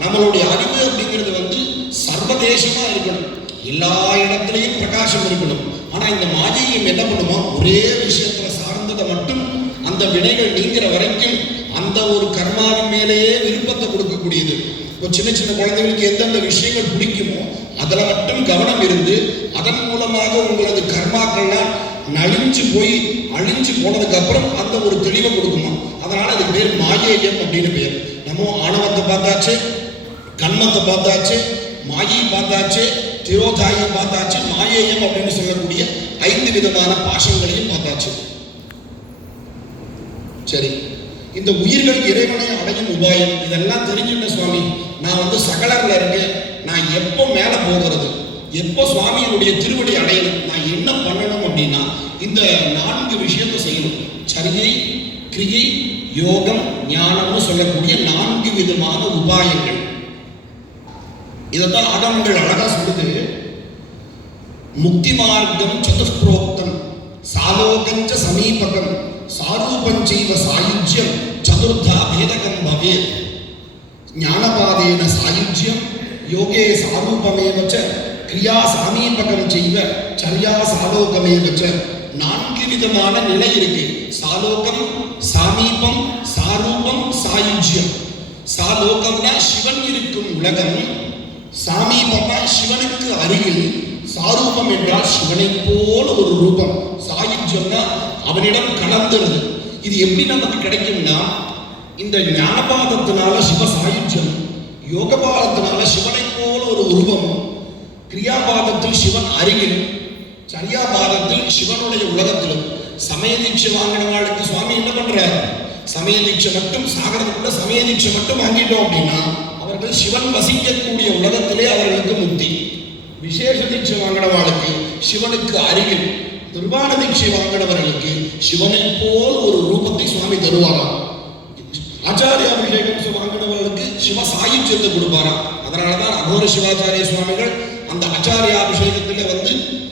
நம்மளுடைய அறிவு அப்படிங்கிறது சர்வதேசமா இருக்கணும், எல்லா இடத்துலையும் பிரகாசம் இருக்கணும். ஆனா இந்த மாயையம் என்ன பண்ணுமா, ஒரே விஷயத்துல சார்ந்ததை மட்டும் அந்த வினைகள் நீங்கிற வரைக்கும் அந்த ஒரு கர்மாவின் மேலேயே விருப்பத்தை கொடுக்கக்கூடியது. இப்போ சின்ன சின்ன குழந்தைகளுக்கு எந்தெந்த விஷயங்கள் பிடிக்குமோ அதுல மட்டும் கவனம் இருந்து அதன் மூலமாக உங்களது கர்மாக்கள்லாம் நலிஞ்சு போய் அழிஞ்சு போனதுக்கு அப்புறம் அந்த ஒரு தெளிவை கொடுக்குமா. அதனால அதுக்கு பேர் மாயேயம் அப்படின்னு பேர். நம்ம ஆணவத்தை பார்த்தாச்சு, கண்மத்தை பார்த்தாச்சு, மாயை பார்த்தாச்சு, திரோதாயை பார்த்தாச்சு, மாயேயம் அப்படின்னு சொல்லக்கூடிய 5 விதமான பாசங்களையும் பார்த்தாச்சு. சரி, இந்த உயிர்கள் இறைவனை அடையும் உபாயம் இதெல்லாம் தெரிஞ்சுட்ட சுவாமி, நான் சகலர்ல இருக்கேன், நான் எப்போ மேல போகிறது, எப்போ சுவாமியினுடைய திருவடி அடையணும், நான் என்ன பண்ணணும் அப்படின்னா இந்த 4 விஷயத்தை செய்யணும். சரியை, கிரியை, யோகம், ஞானம்னு சொல்லக்கூடிய 4 விதமான உபாயங்கள். இதைத்தான் ஆகமங்கள் அழகா சொல்லுது. முக்தி மார்க்கம் சதுஷ்ப்ரோக்தம் சாலோகஞ்ச சமீபகம் சாரூபஞ்சைவ சாயுஜ்யம் சதுர்த்தா பேதகம் பவேத். ஞானபாதேன சாயுஜ்யம் யோகே சாரூபமேவச்ச கிரியா சாமீபகம் செய்வ சரியா சாலோகமேவச்ச. 4 விதமான நிலை இருக்கு. சாலோகம், சாமீபம், சாரூபம், சாயுஜ்யம். சாலோகம்னா சிவன் இருக்கும் உலகம், சாமீபம்னா சிவனுக்கு அருகில், சாரூபம் என்றால் சிவனை போல ஒரு ரூபம், சாயுஜ்யம்னா அவனிடம் கலந்துருது. இது எப்படி நமக்கு கிடைக்கும்னா இந்த ஞானபாதத்தினால சிவ சாயுஜ்யம், யோகபாதத்தினால சிவனை போல ஒரு உருவம், கிரியாபாதத்தில் சிவன் அருகில், சரியாபாதத்தில் சிவனுடைய உலகத்திலும். சமய தீட்சை வாங்கினவாளுக்கு சுவாமி என்ன பண்றாரு, சமய தீட்சை மட்டும் சாகரத்துக்குள்ள சமய தீட்சை மட்டும் வாங்கிட்டோம் அப்படின்னா அவர்கள் சிவன் வசிக்கக்கூடிய உலகத்திலே அவர்களுக்கு முக்தி. விசேஷ தீட்சை வாங்கினவாளுக்கு சிவனுக்கு அருகில், நிர்வாண தீட்சை வாங்கினவர்களுக்கு சிவனை போல் ஒரு ரூபத்தை சுவாமி தருவாராம். ஆச்சாரியாபிஷேகம் வாங்கினவர்களுக்கு சிவ சாயுஜ்யத்தை கொடுப்பாராம். அதனாலதான் அகோர சிவாச்சாரிய சுவாமிகள் அந்த ஆச்சாரியாபிஷேகத்துல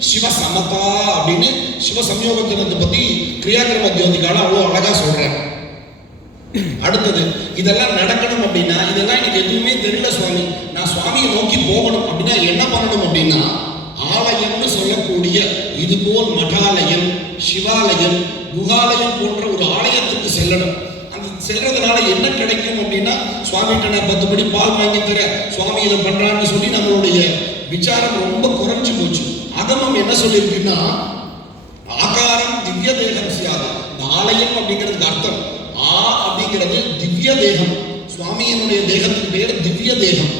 சிவ சமதா அப்படின்னு சிவ சம்யோகத்தினத்தை பத்தி கிரியாக்கிரம ஜோதிகால அவ்வளவு அழகா சொல்றாங்க. அடுத்தது இதெல்லாம் நடக்கணும் அப்படின்னா, இதெல்லாம் எனக்கு எதுவுமே தெரியல சுவாமி, நான் சுவாமியை நோக்கி போகணும் அப்படின்னா என்ன பண்ணணும் அப்படின்னா, ஆலயம்னு சொல்லக்கூடிய இதுபோல் மடாலயம், சிவாலயம், குகாலயம் போன்ற ஒரு ஆலயத்துக்கு செல்லணும். அந்த செல்றதுனால என்ன கிடைக்கும் அப்படின்னா, சுவாமிகிட்ட நான் 10 படி பால் வாங்கி தர, சுவாமி இதை பண்றான்னு சொல்லி நம்மளுடைய விசாரம் ரொம்ப குறைஞ்சு போச்சு. அகமம் என்ன சொல்லியிருக்குன்னா, ஆகாரம் திவ்ய தேகம் செய்யாது. இந்த ஆலயம் அப்படிங்கிறதுக்கு அர்த்தம் அப்படிங்கிறது திவ்ய தேகம். சுவாமியினுடைய தேகத்துக்கு பேர் திவ்ய தேகம்.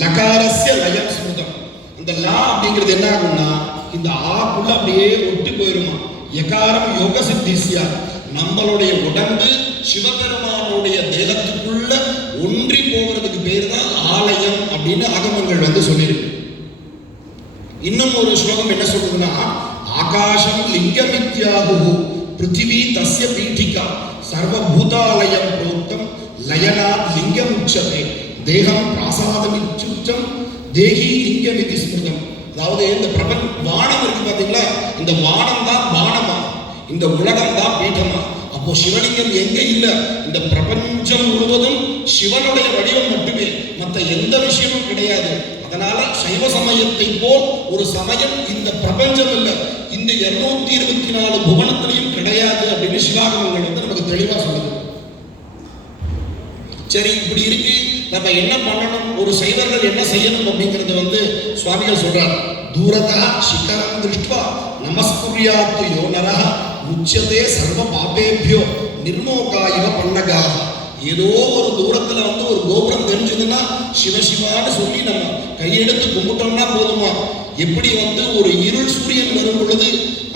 லகாரஸ்ய லயம் ஸ்மிருதம். அந்த லா அப்படிங்கிறது என்ன ஆகும்னா இந்த ஆக்குள்ள அப்படியே ஒட்டி போயிருமா. யகாரம் யோக சித்திஸ்யா, நம்மளுடைய உடம்பு சிவபெருமானுடைய தேகத்துக்குள்ள ஒன்றி போகிறதுக்கு பேர் தான் ஆலயம் அப்படின்னு ஆகமங்கள் சொல்லியிருக்கு. இன்னும் ஒரு ஸ்லோகம் என்ன சொல்றதுன்னா, ஆகாசம் லிங்கமித்யாகு பிருத்திவி தஸ்ய பீட்டிகா சர்வபூதாலயம் புரோக்தம் லயனாத் லிங்கம் உச்சதே. தேகம் பிராசாதமிச்சுச்சம் தேகி லிங்கமிதி ஸ்மிருதம். அதாவது இந்த வானம் இருக்கு பாத்தீங்களா, இந்த வானம் தான் வானமா, இந்த உலகம் தான் பீഠமா. அப்போ சிவலிங்கம் எங்க இல்ல, இந்த பிரபஞ்சம் முழுவதும் சிவனுடைய வடிவம் மட்டுமே, மற்ற எந்த விஷயமும் கிடையாது. அதனால சைவ சமயத்தை போல் ஒரு சமயம் இந்த பிரபஞ்சம் இல்ல, இந்த 224 புவனத்திலையும் கிடையாது அப்படின்னு சிவாகமங்கள் நமக்கு தெளிவா சொல்லுது. சரி, இப்படி இருக்கு, நம்ம என்ன பண்ணணும், ஒரு சைவர்கள் என்ன செய்யணும் அப்படிங்கறது சுவாமிகள் சொல்றார். தூரதா சிகரம் திருஷ்டுவா நமஸ்குர்யாத்து யோ நரஹ முச்சதே சர்வ பாபேபியோ நிர்மோகாயிவ பன்னகா. ஏதோ ஒரு தூரத்துல ஒரு கோபுரம் தெரிஞ்சதுன்னா சிவசிவான்னு சொல்லி நம்ம கையெடுத்து கும்பிட்டோம்னா போதுமா. எப்படி ஒரு இருள் சூரியன் வரும் பொழுது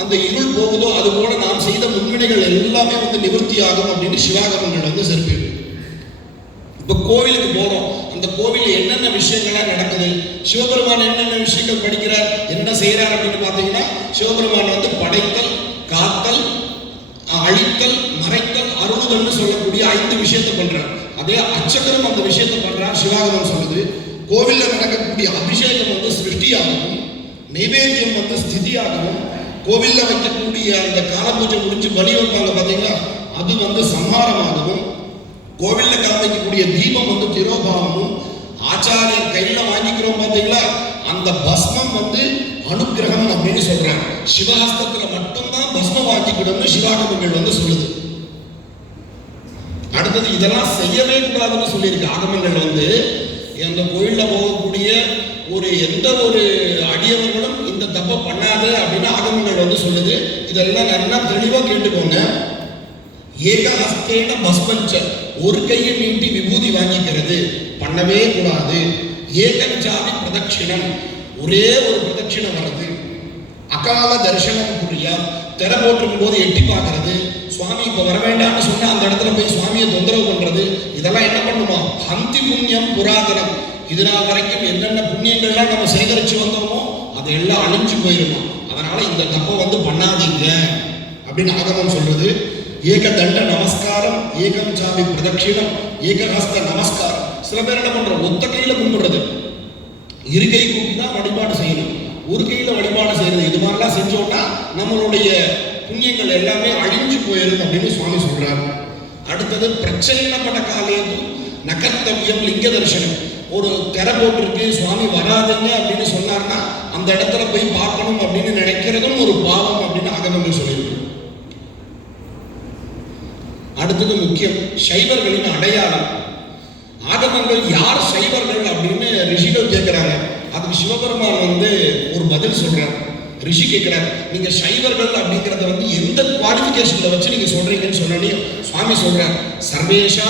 அந்த இருள் போகுதோ அது போல நாம் செய்த முன்வினைகள் எல்லாமே நிவர்த்தி ஆகும் அப்படின்னு சிவாகமங்கள் சிறப்பு. இப்ப கோவிலுக்கு போறோம், அந்த கோவில்ல என்னென்ன விஷயங்கள்லாம் நடக்குது, சிவபெருமான் என்னென்ன விஷயங்கள் படிக்கிறார், என்ன செய்யறார் அப்படின்னு பாத்தீங்கன்னா, சிவபெருமான் படைத்தல், காத்தல், அழித்தல், மறைத்தல், அருளுதல்னு சொல்லக்கூடிய 5 விஷயத்தை பண்றார். அதே அச்சகரம் அந்த விஷயத்தை பண்றார் சிவாகமம் சொல்லுது. கோவில்ல நடக்கக்கூடிய அபிஷேகம் சிருஷ்டியாகவும், நைவேத்தியம் ஸ்திதியாகவும், கோவில்ல வைக்கக்கூடிய அந்த கால பூஜை முடிஞ்சு பலி வைப்பாங்க பாத்தீங்களா, அது சம்ஹாரமாகவும், கோவில்ல காமிக்கக்கூடிய தீபம் திரோபாவமும், ஆச்சாரியர் கையில வாங்கிக்கிறோம் பாத்தீங்களா, அந்த பஸ்மம் அனுகிரகம் அப்படின்னு சொல்றாங்க. சிவஹஸ்தத்துல மட்டும்தான் பஸ்மம் வாங்கிக்கணும்னு சிவாகமங்கள் சொல்லுது. அடுத்தது இதெல்லாம் செய்யவே கூடாதுன்னு சொல்லியிருக்கு ஆகமங்கள். அந்த கோயில்ல போகக்கூடிய எந்த ஒரு அடியவர்களும் இந்த தப்பை பண்ணாத அப்படின்னு ஆகமங்கள் சொல்லுது. இதெல்லாம் நல்லா தெளிவா கேட்டுக்கோங்க. ஏகஹஸ்தேன பஸ்மஞ்ச, ஒரு கையை நீட்டி விபூதி வாங்கிக்கிறது பண்ணவே கூடாது. ஏகஞ்சாதி பிரதட்சிணம், ஒரே ஒரு பிரதட்சிணம் வருது. அகால தரிசனம் புரியா, திரை போட்டிருக்கும் போது எட்டி பார்க்கறது, சுவாமி இப்ப வர வேண்டாம்னு சொன்னா அந்த இடத்துல போய் சுவாமியை தொந்தரவு பண்றது, இதெல்லாம் என்ன பண்ணுமா, ஹந்தி புண்ணியம் புராதனம். இதனால் வரைக்கும் என்னென்ன புண்ணியங்கள்லாம் நம்ம சேகரிச்சு வந்தோமோ அதெல்லாம் அழிஞ்சு போயிருமா. அதனால இந்த தப்பை பண்ணாதீங்க அப்படின்னு ஆகமம் சொல்றது. ஏக தண்ட நமஸ்காரம், ஏகம் சாமி பிரதட்சிணம், ஏகஹஸ்த நமஸ்காரம். சில பேர் என்ன பண்றோம், ஒத்த கையில கும்பிடுறது, இரு கை கூப்பி தான் வழிபாடு செய்யணும், ஒரு கையில வழிபாடு செய்யறது. இது மாதிரிலாம் செஞ்சோம்னா நம்மளுடைய புண்ணியங்கள் எல்லாமே அழிஞ்சு போயிடும் அப்படின்னு சுவாமி சொல்றாரு. அடுத்தது பிரச்சனைப்பட்ட காலேது நகர்த்தவியம் லிங்க தரிசனம். ஒரு திரை போட்டிருக்கு, சுவாமி வராதுங்க அப்படின்னு சொன்னார்னா அந்த இடத்துல போய் பார்க்கணும் அப்படின்னு நினைக்கிறதும் ஒரு பாவம் அப்படின்னு ஆகமங்கள் சொல்லியிருக்கு. அடுத்தது முக்கியம், சைவர்களின் அடையாளம். ஆகமங்கள் யார் சைவர்கள் அப்படின்னு ரிஷிகள் கேட்கிறாங்க. அதுக்கு சிவபெருமான் ஒரு பதில் சொல்றார். ரிஷி கேட்கிறார், நீங்க சைவர்கள் அப்படிங்கறத எந்த குவாலிபிகேஷன்ல வச்சு நீங்க சொல்றீங்கன்னு சொன்னே சுவாமி சொல்றார், சர்வேஷா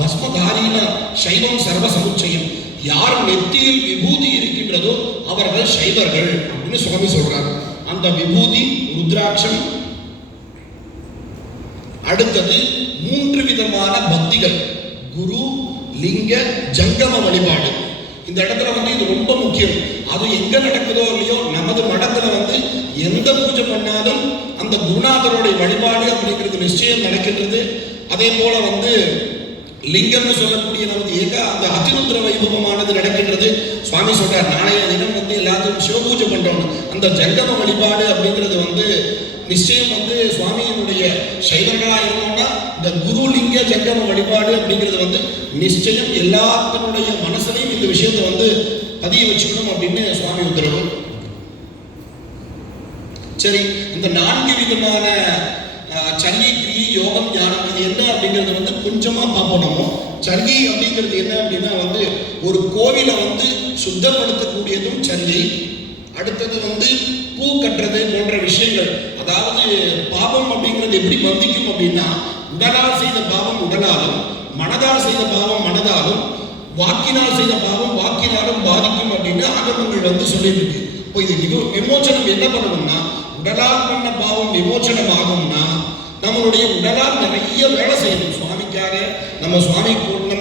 பஸ்மதாரீன சைவம் சர்வ சமுச்சயம். யார் நெத்தியில் விபூதி இருக்கின்றதோ அவர்கள் சைவர்கள் அப்படின்னு சுவாமி சொல்றார். அந்த விபூதி ருத்ராட்சம். அடுத்தது 3 விதமான பக்திகள், குரு, லிங்க, ஜங்கம வழிபாடு. இந்த இடத்துல இது ரொம்ப முக்கியம். அது எங்க நடக்குதோ இல்லையோ, நமது மடத்துல எந்த பூஜை பண்ணாலும் அந்த குருநாதருடைய வழிபாடு அப்படிங்கிறது நிச்சயம் நடக்கின்றது. அதே போல லிங்கம்னு சொல்லக்கூடிய நமது அந்த அதிருத்ர வைபவமானது நடக்கின்றது. சுவாமி சொல்றார், நாளைய தினம் எல்லாத்தையும் சிவபூஜை பண்றோம். அந்த ஜங்கம வழிபாடு அப்படிங்கிறது நிச்சயம் சுவாமியினுடைய சைவர்களா இருந்தோம்னா இந்த குரு லிங்க ஜங்கம வழிபாடு அப்படிங்கிறது நிச்சயம் எல்லாத்தினுடைய மனசுலையும் இந்த விஷயத்தை பதிய வச்சுக்கணும் அப்படின்னு சுவாமி உத்தரவு. சரி, இந்த 4 விதமான சர்யை, கிரியை, யோகம், ஞானம் இது என்ன அப்படிங்கிறது கொஞ்சமா பார்ப்போம். நம்ம சர்யை அப்படிங்கிறது என்ன அப்படின்னா ஒரு கோவிலை சுத்தப்படுத்தக்கூடியதும் சர்யை. அடுத்தது பூ கட்டுறது போன்ற விஷயங்கள். அதாவது பாவம் அப்படிங்கிறது எப்படி பந்திக்கும் அப்படின்னா, உடலால் செய்த பாவம் உடலாலும், மனதால் செய்த பாவம் மனதாலும், வாக்கினால் செய்த பாவம் வாக்கினாலும் பாதிக்கும் அப்படின்னு ஆகமங்கள் சொல்லியிருக்கு. இப்போ இது விமோச்சனம் என்ன பண்ணணும்னா, உடலால் பண்ண பாவம் விமோச்சனம் ஆகும்னா நம்மளுடைய உடலால் நிறைய வேலை செய்யணும் சுவாமிக்காக. நம்ம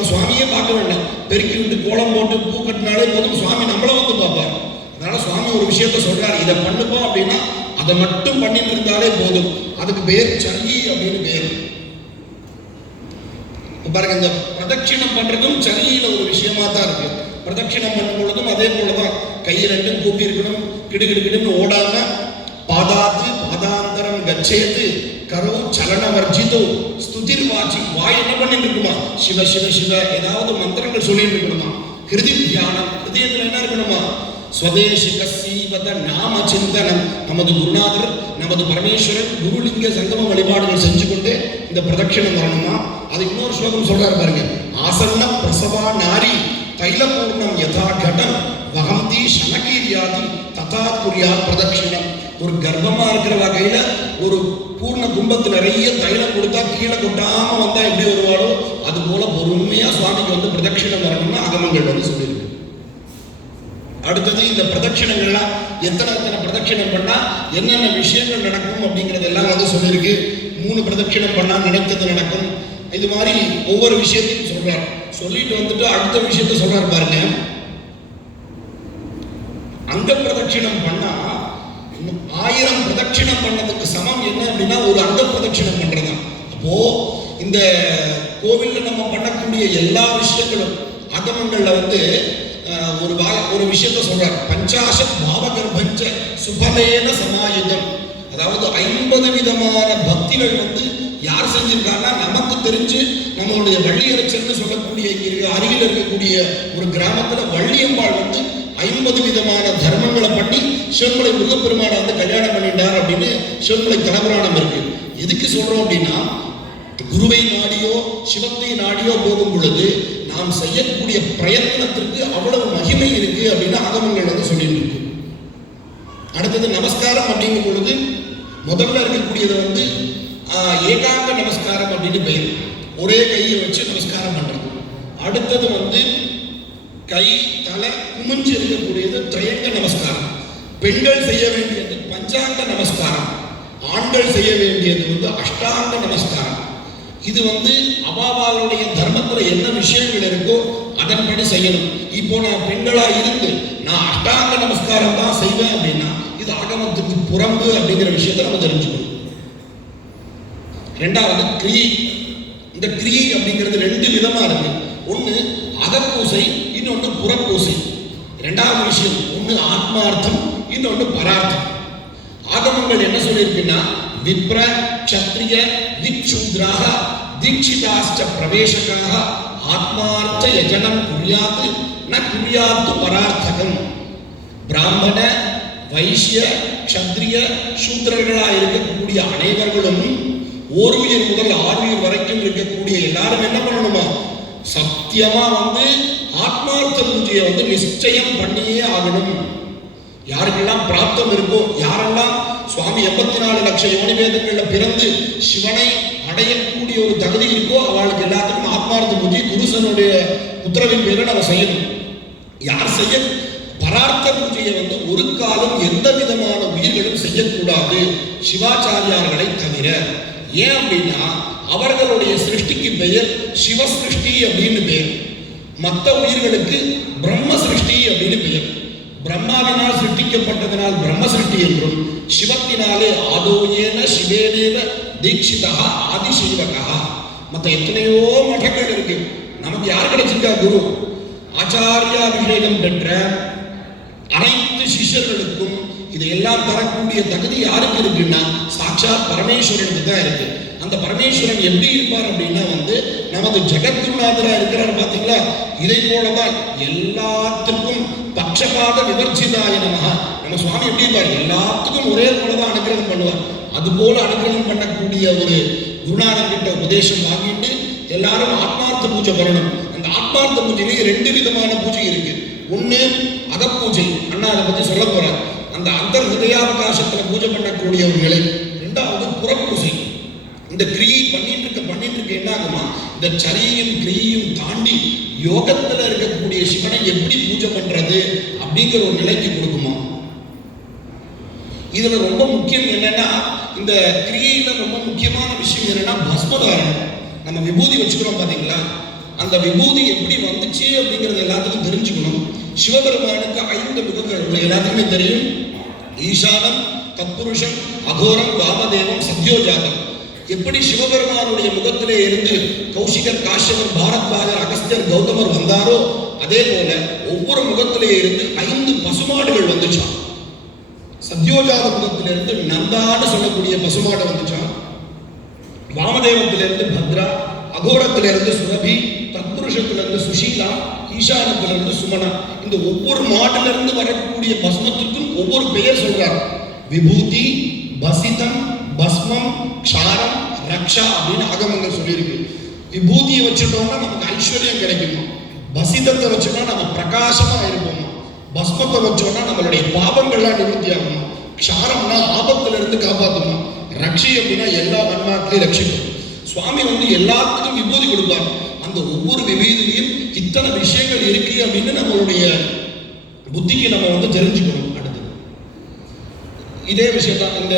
சுவாமியே பார்க்க வேண்டாம், பெருக்கி விட்டு கோலம் போட்டு பூ கட்டினாலே போதும், சுவாமி நம்மள பார்ப்பார். அதனால சுவாமி ஒரு விஷயத்த சொல்றாரு, இதை பண்ணுப்போம் அப்படின்னா அதை மட்டும் பண்ணிட்டு இருந்தாலே போதும். அதுக்கு பேர் சர்யை அப்படின்னு பேர். பாருங்க, இந்த பிரதட்சிணம் பண்றதும் சரியில ஒரு விஷயமா தான் இருக்கு. பிரதட்சிணம் பண்ணும் பொழுதும் அதே போலதான் கை ரெண்டும் கூப்பி இருக்கணும், கிடுகிடுன்னு ஓடாம பாதாத்து பாதாந்தரம் கச்சேது கரோ சலன வர்ஜிதோ ஸ்துதிர் வாச்சி, வாய் என்ன பண்ணிட்டு இருக்குமா, சிவ சிவ சிவ ஏதாவது மந்திரங்கள் சொல்லிட்டு இருக்கணுமா. ஹிருதி தியானம், ஹிருதயத்துல என்ன இருக்கணுமா, ஸ்வதேசிக சீவத நாம சிந்தனம். நமது குருநாதர் நமது பரமேஸ்வரன் குருலிங்க சங்கம வழிபாடுகள் செஞ்சு கொண்டு இந்த பிரதட்சிணம் வரணுமா. அது இன்னொரு ஸ்லோகம் சொல்றாரு பாருங்க, ஆசன்ன பிரசவா நாரி தைலபூர்ணம் யதா கடம் வகந்தி சனகீரியாதி ததா குறியா பிரதட்சிணம். ஒரு கர்ப்பமா இருக்கிற வகையில ஒரு பூர்ண கும்பத்து நிறைய தைலம் கொடுத்தா கீழே கொட்டாம வந்தா எப்படி வருவாளோ அது போல பொறுமையா சுவாமிக்கு வந்து பிரதட்சிணம் வரணும்னு அகமங்கள் வந்து சொல்லியிருக்கு. அடுத்தது இந்த பிரதட்சிணங்கள்லாம் எத்தனை பிரதட்சிணம் பண்ணா என்னென்ன விஷயங்கள் நடக்கும் அப்படிங்கறதெல்லாம் வந்து சொல்லியிருக்கு. 3 பிரதட்சிணம் பண்ணா நினைத்தது நடக்கும். இது மாதிரி ஒவ்வொரு விஷயத்தையும் சொல்றாரு. சொல்லிட்டு வந்துட்டு அடுத்த விஷயத்த சொல்றாரு பாருங்க, அங்க பிரதட்சிணம் பண்ணா 1000 பிரதட்சிணம் பண்ணதுக்கு சமம் என்ன அப்படின்னா ஒரு அங்க பிரதட்சிணம் பண்றதா. அப்போ இந்த கோவில்ல நம்ம பண்ணக்கூடிய எல்லா விஷயங்களும் ஆகமங்கள்ல வந்து ஒரு விஷயத்த சொல்றாரு, பஞ்சாசத் பாவகர்பஞ்ச சுபமேன சமாயுதம். அதாவது 50 விதமான பக்திகள் வந்து யார் செஞ்சிருக்காங்கன்னா நமக்கு தெரிஞ்சு நம்மளுடைய வள்ளியரசர்னு சொல்லக்கூடிய அருகில் இருக்கக்கூடிய ஒரு கிராமத்துல வள்ளியம்பாள் வந்து 50 விதமான தர்மங்களை பண்ணி சிவன்மலை முருகப்பெருமானை வந்து கல்யாணம் பண்ணிட்டார் அப்படின்னு சிவன்மலை தலபுராணம் இருக்கு. எதுக்கு சொல்றோம் அப்படின்னா, குருவை நாடியோ சிவத்தை நாடியோ போகும் பொழுது நாம் செய்யக்கூடிய பிரயத்னத்திற்கு அவ்வளவு மகிமை இருக்கு அப்படின்னு ஆகமங்கள் வந்து சொல்லிட்டு இருக்கு. அடுத்தது நமஸ்காரம் அப்படிங்கும் பொழுது முதல்ல இருக்கக்கூடியது வந்து ஏகாங்க நமஸ்காரம் அப்படின்னு பெயர், ஒரே கையை வச்சு நமஸ்காரம் பண்றது. அடுத்தது வந்து கை தலை குமிஞ்சு இருக்கக்கூடியது திரையங்க நமஸ்காரம். பெண்கள் செய்ய வேண்டியது பஞ்சாங்க நமஸ்காரம், ஆண்கள் செய்ய வேண்டியது வந்து அஷ்டாங்க நமஸ்காரம். இது வந்து அவாவாளுடைய தர்மத்துல என்ன விஷயங்கள் இருக்கோ அதன்படி செய்யணும். இப்போ நான் பெண்களா இருந்து நான் அஷ்டாங்க நமஸ்காரம் தான் செய்வேன் அப்படின்னா இது ஆகமத்துக்கு புறம்பு அப்படிங்கிற விஷயத்தை நம்ம தெரிஞ்சுக்கணும். ரெண்டாவது கிரியை. இந்த கிரியை அப்படிங்கிறது 2 விதமா இருக்கு. ஒண்ணு அகப்பூசை, இன்னொன்று புறப்பூசை. இரண்டாவது விஷயம் ஒண்ணு ஆத்மார்த்தம், இன்னொன்று பரார்த்தம். ஆகமங்கள் என்ன சொல்லியிருக்குன்னா, விப்ர க்ஷத்ரிய விச்சூத்ராக தீட்சிதாஸ்ச பிரவேசகாக ஆத்மார்த்த யஜனம் குர்யாத் ந குர்யாத் பரார்த்தகம். பிராமண வைஷ்ய க்ஷத்ரிய சூத்ரர்களாக இருக்கக்கூடிய அனைவர்களும் 1 உயிர் முதல் 6 உயிர் வரைக்கும் இருக்கக்கூடிய எல்லாரும் என்ன பண்ணணுமா, சத்தியமா வந்து ஆத்மார்த்த பூஜையை வந்து நிச்சயம் பண்ணியே ஆகணும். யாருக்கெல்லாம் பிராப்தம் இருக்கோ, யாரெல்லாம் சுவாமி 84 லட்சம் யோனி வேதங்கள்ல பிறந்து சிவனை அடையக்கூடிய ஒரு தகுதி இருக்கோ அவளுக்கு எல்லாத்துக்கும் ஆத்மார்த்த பூஜை குருசனுடைய உத்தரவின் பேரை நம்ம செய்யணும். யார் செய்ய பரார்த்த பூஜையை வந்து ஒரு காலம் எந்த விதமான உயிர்களும் செய்யக்கூடாது, சிவாச்சாரியார்களை தவிர. ஏன் அப்படின்னா அவர்களுடைய சிருஷ்டிக்கு பெயர் சிவ சிருஷ்டி அப்படின்னு பெயர். மற்ற உயிர்களுக்கு பிரம்ம சிருஷ்டி அப்படின்னு பெயர். பிரம்மாவினால் சிருஷ்டிக்கப்பட்டதனால் பிரம்ம சிருஷ்டி என்றும், சிவத்தினாலே ஆதோயேன சிவேனேவ தீட்சிதா ஆதிசைவகா. மற்ற எத்தனையோ மடங்கள் இருக்கு. நமக்கு யார் கிடைச்சிருக்கா, குரு ஆச்சாரியாபிஷேகம் பெற்ற அனைத்து சிஷ்யர்களுக்கும் இதையெல்லாம் தரக்கூடிய தகுதி யாருக்கு இருக்குன்னா சாட்சாத் பரமேஸ்வரனுக்கு தான் இருக்கு. அந்த பரமேஸ்வரன் எப்படி இருப்பார் அப்படின்னா வந்து நமது ஜெகத்குருநாதரா இருக்கிறார் பாத்தீங்களா. இதை போலதான் எல்லாத்துக்கும் பட்சபாத விவர்ஜிதாய நமஹ. நம்ம சுவாமி எப்படி இருப்பார், எல்லாத்துக்கும் ஒரே போலதான் அனுகிரகம் பண்ணுவார். அது போல அனுகிரகம் பண்ணக்கூடிய ஒரு குருநாதர் கிட்ட உபதேசம் வாங்கிட்டு எல்லாரும் ஆத்மார்த்த பூஜை பண்ணணும். அந்த ஆத்மார்த்த பூஜையிலேயே 2 விதமான பூஜை இருக்கு. ஒண்ணு அகப்பூஜை, அண்ணா அதை பத்தி சொல்ல போறார். அந்த அந்தர் ஹிருதயாவகாசத்துல பூஜை பண்ணக்கூடிய ஒரு நிலை. ரெண்டாவது புறப்பூஜை. இந்த கிரியை பண்ணிட்டு இருக்க என்ன ஆகுமா, இந்த சரியும் கிரியையும் தாண்டி யோகத்துல இருக்கக்கூடிய சிவனை எப்படி பூஜை பண்றது அப்படிங்கிற ஒரு நிலைக்கு கொடுக்குமா. இதுல ரொம்ப முக்கியம் என்னன்னா, இந்த கிரியையில ரொம்ப முக்கியமான விஷயம் என்னன்னா பஸ்மதாரணம். நம்ம விபூதி வச்சுக்கிறோம் பாத்தீங்களா, அந்த விபூதி எப்படி வந்துச்சு அப்படிங்கிறது எல்லாத்துக்கும் தெரிஞ்சுக்கணும். சிவபெருமானுக்கு 5 முகங்கள் எல்லாத்துக்குமே தெரியும். ஈசானம், தத்புருஷம், அகோரம், வாமதேவம், சத்யோஜாதம். எப்படி சிவபெருமானுடைய முகத்திலே இருந்து கௌஷிகர், காஷ்யபர், பாரத்வாஜர், அகஸ்தியர், கௌதமர் வந்தாரோ அதே போல ஒவ்வொரு முகத்திலே இருந்து 5 பசுமாடுகள் வந்துச்சான். சத்யோஜாத முகத்திலிருந்து நந்தான்னு சொல்லக்கூடிய பசுமாடு வந்துச்சான். வாமதேவத்திலிருந்து பத்ரா, அகோரத்திலிருந்து சுரபி, தத்புருஷத்திலிருந்து சுஷீலா, ஈசானத்திலிருந்து சுமனா. இந்த ஒவ்வொரு மாட்டிலிருந்து வரக்கூடிய பஸ்மத்திற்கும் ஒவ்வொரு பெயர் சொல்றார். விபூதி, பசிதம், பஸ்மம், க்ஷாரம், ரக்ஷா அப்படின்னு ஆகமங்கள் சொல்லியிருக்கு. விபூதியை வச்சுட்டோம்னா நமக்கு ஐஸ்வர்யம் கிடைக்குமா, பசிதத்தை வச்சோம்னா நம்ம பிரகாசமா இருப்போமா, பஸ்மத்தை வச்சோம்னா நம்மளுடைய பாவங்கள்லாம் நிவர்த்தி ஆகுமா, க்ஷாரம்னா ஆபத்துல இருந்து காப்பாற்றுமா, ரக்ஷி அப்படின்னா எல்லா ஆன்மாக்களையும் ரட்சிக்கும். சுவாமி எல்லாத்துக்கும் விபூதி கொடுப்பார். அந்த ஒவ்வொரு விபூதியிலும் இத்தனை விஷயங்கள் இருக்கு அப்படின்னு நம்மளுடைய புத்திக்கு நம்ம தெரிஞ்சுக்கணும். அடுத்தது இதே விஷயம் தான். இந்த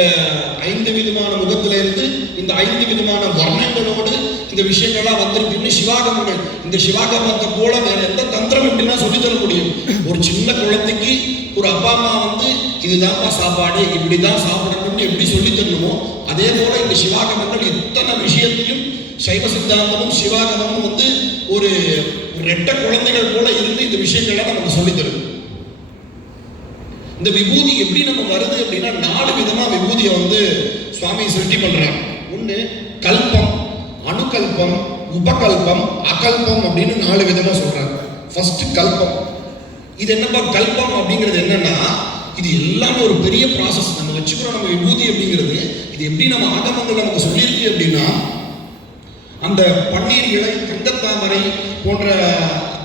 5 விதமான முகத்தில இருந்து இந்த 5 விதமான வர்ணங்களோடு இந்த விஷயங்கள்லாம் வந்திருக்குன்னு சிவாகமங்கள். இந்த சிவாகமத்தை போல வேற எந்த தந்திரம் எப்படின்னா சொல்லித்தர முடியும். ஒரு சின்ன குழந்தைக்கு ஒரு அப்பா அம்மா இதுதான்ப்பா சாப்பாடு, இப்படிதான் சாப்பிடணும்னு எப்படி சொல்லி தரணுமோ அதே போல இந்த சிவாகமங்கள் இத்தனை விஷயத்தையும் சைவ சித்தாந்தமும் சிவாகமமும் ஒரு ரெட்ட குழந்தைகள் போல இருந்து இந்த விஷயங்கள்லாம் நமக்கு சொல்லி தருது. இந்த விபூதி எப்படி நம்ம வருது அப்படின்னா 4 விதமா விபூதியை சுவாமி சிருஷ்டி பண்றாங்க. ஒண்ணு கல்பம், அணுகல்பம், உபகல்பம், அகல்பம் அப்படின்னு 4 விதமா சொல்றாங்க. ஃபர்ஸ்ட் கல்பம். இது என்னப்பா கல்பம் அப்படிங்கிறது என்னன்னா, இது எல்லாமே ஒரு பெரிய ப்ராசஸ். நம்ம வச்சுக்கிறோம் நம்ம விபூதி அப்படிங்கிறது. இது எப்படி நம்ம ஆகமங்கள் நமக்கு சொல்லியிருக்கு அப்படின்னா, அந்த பன்னீர் இலை, தங்கத்தாமரை போன்ற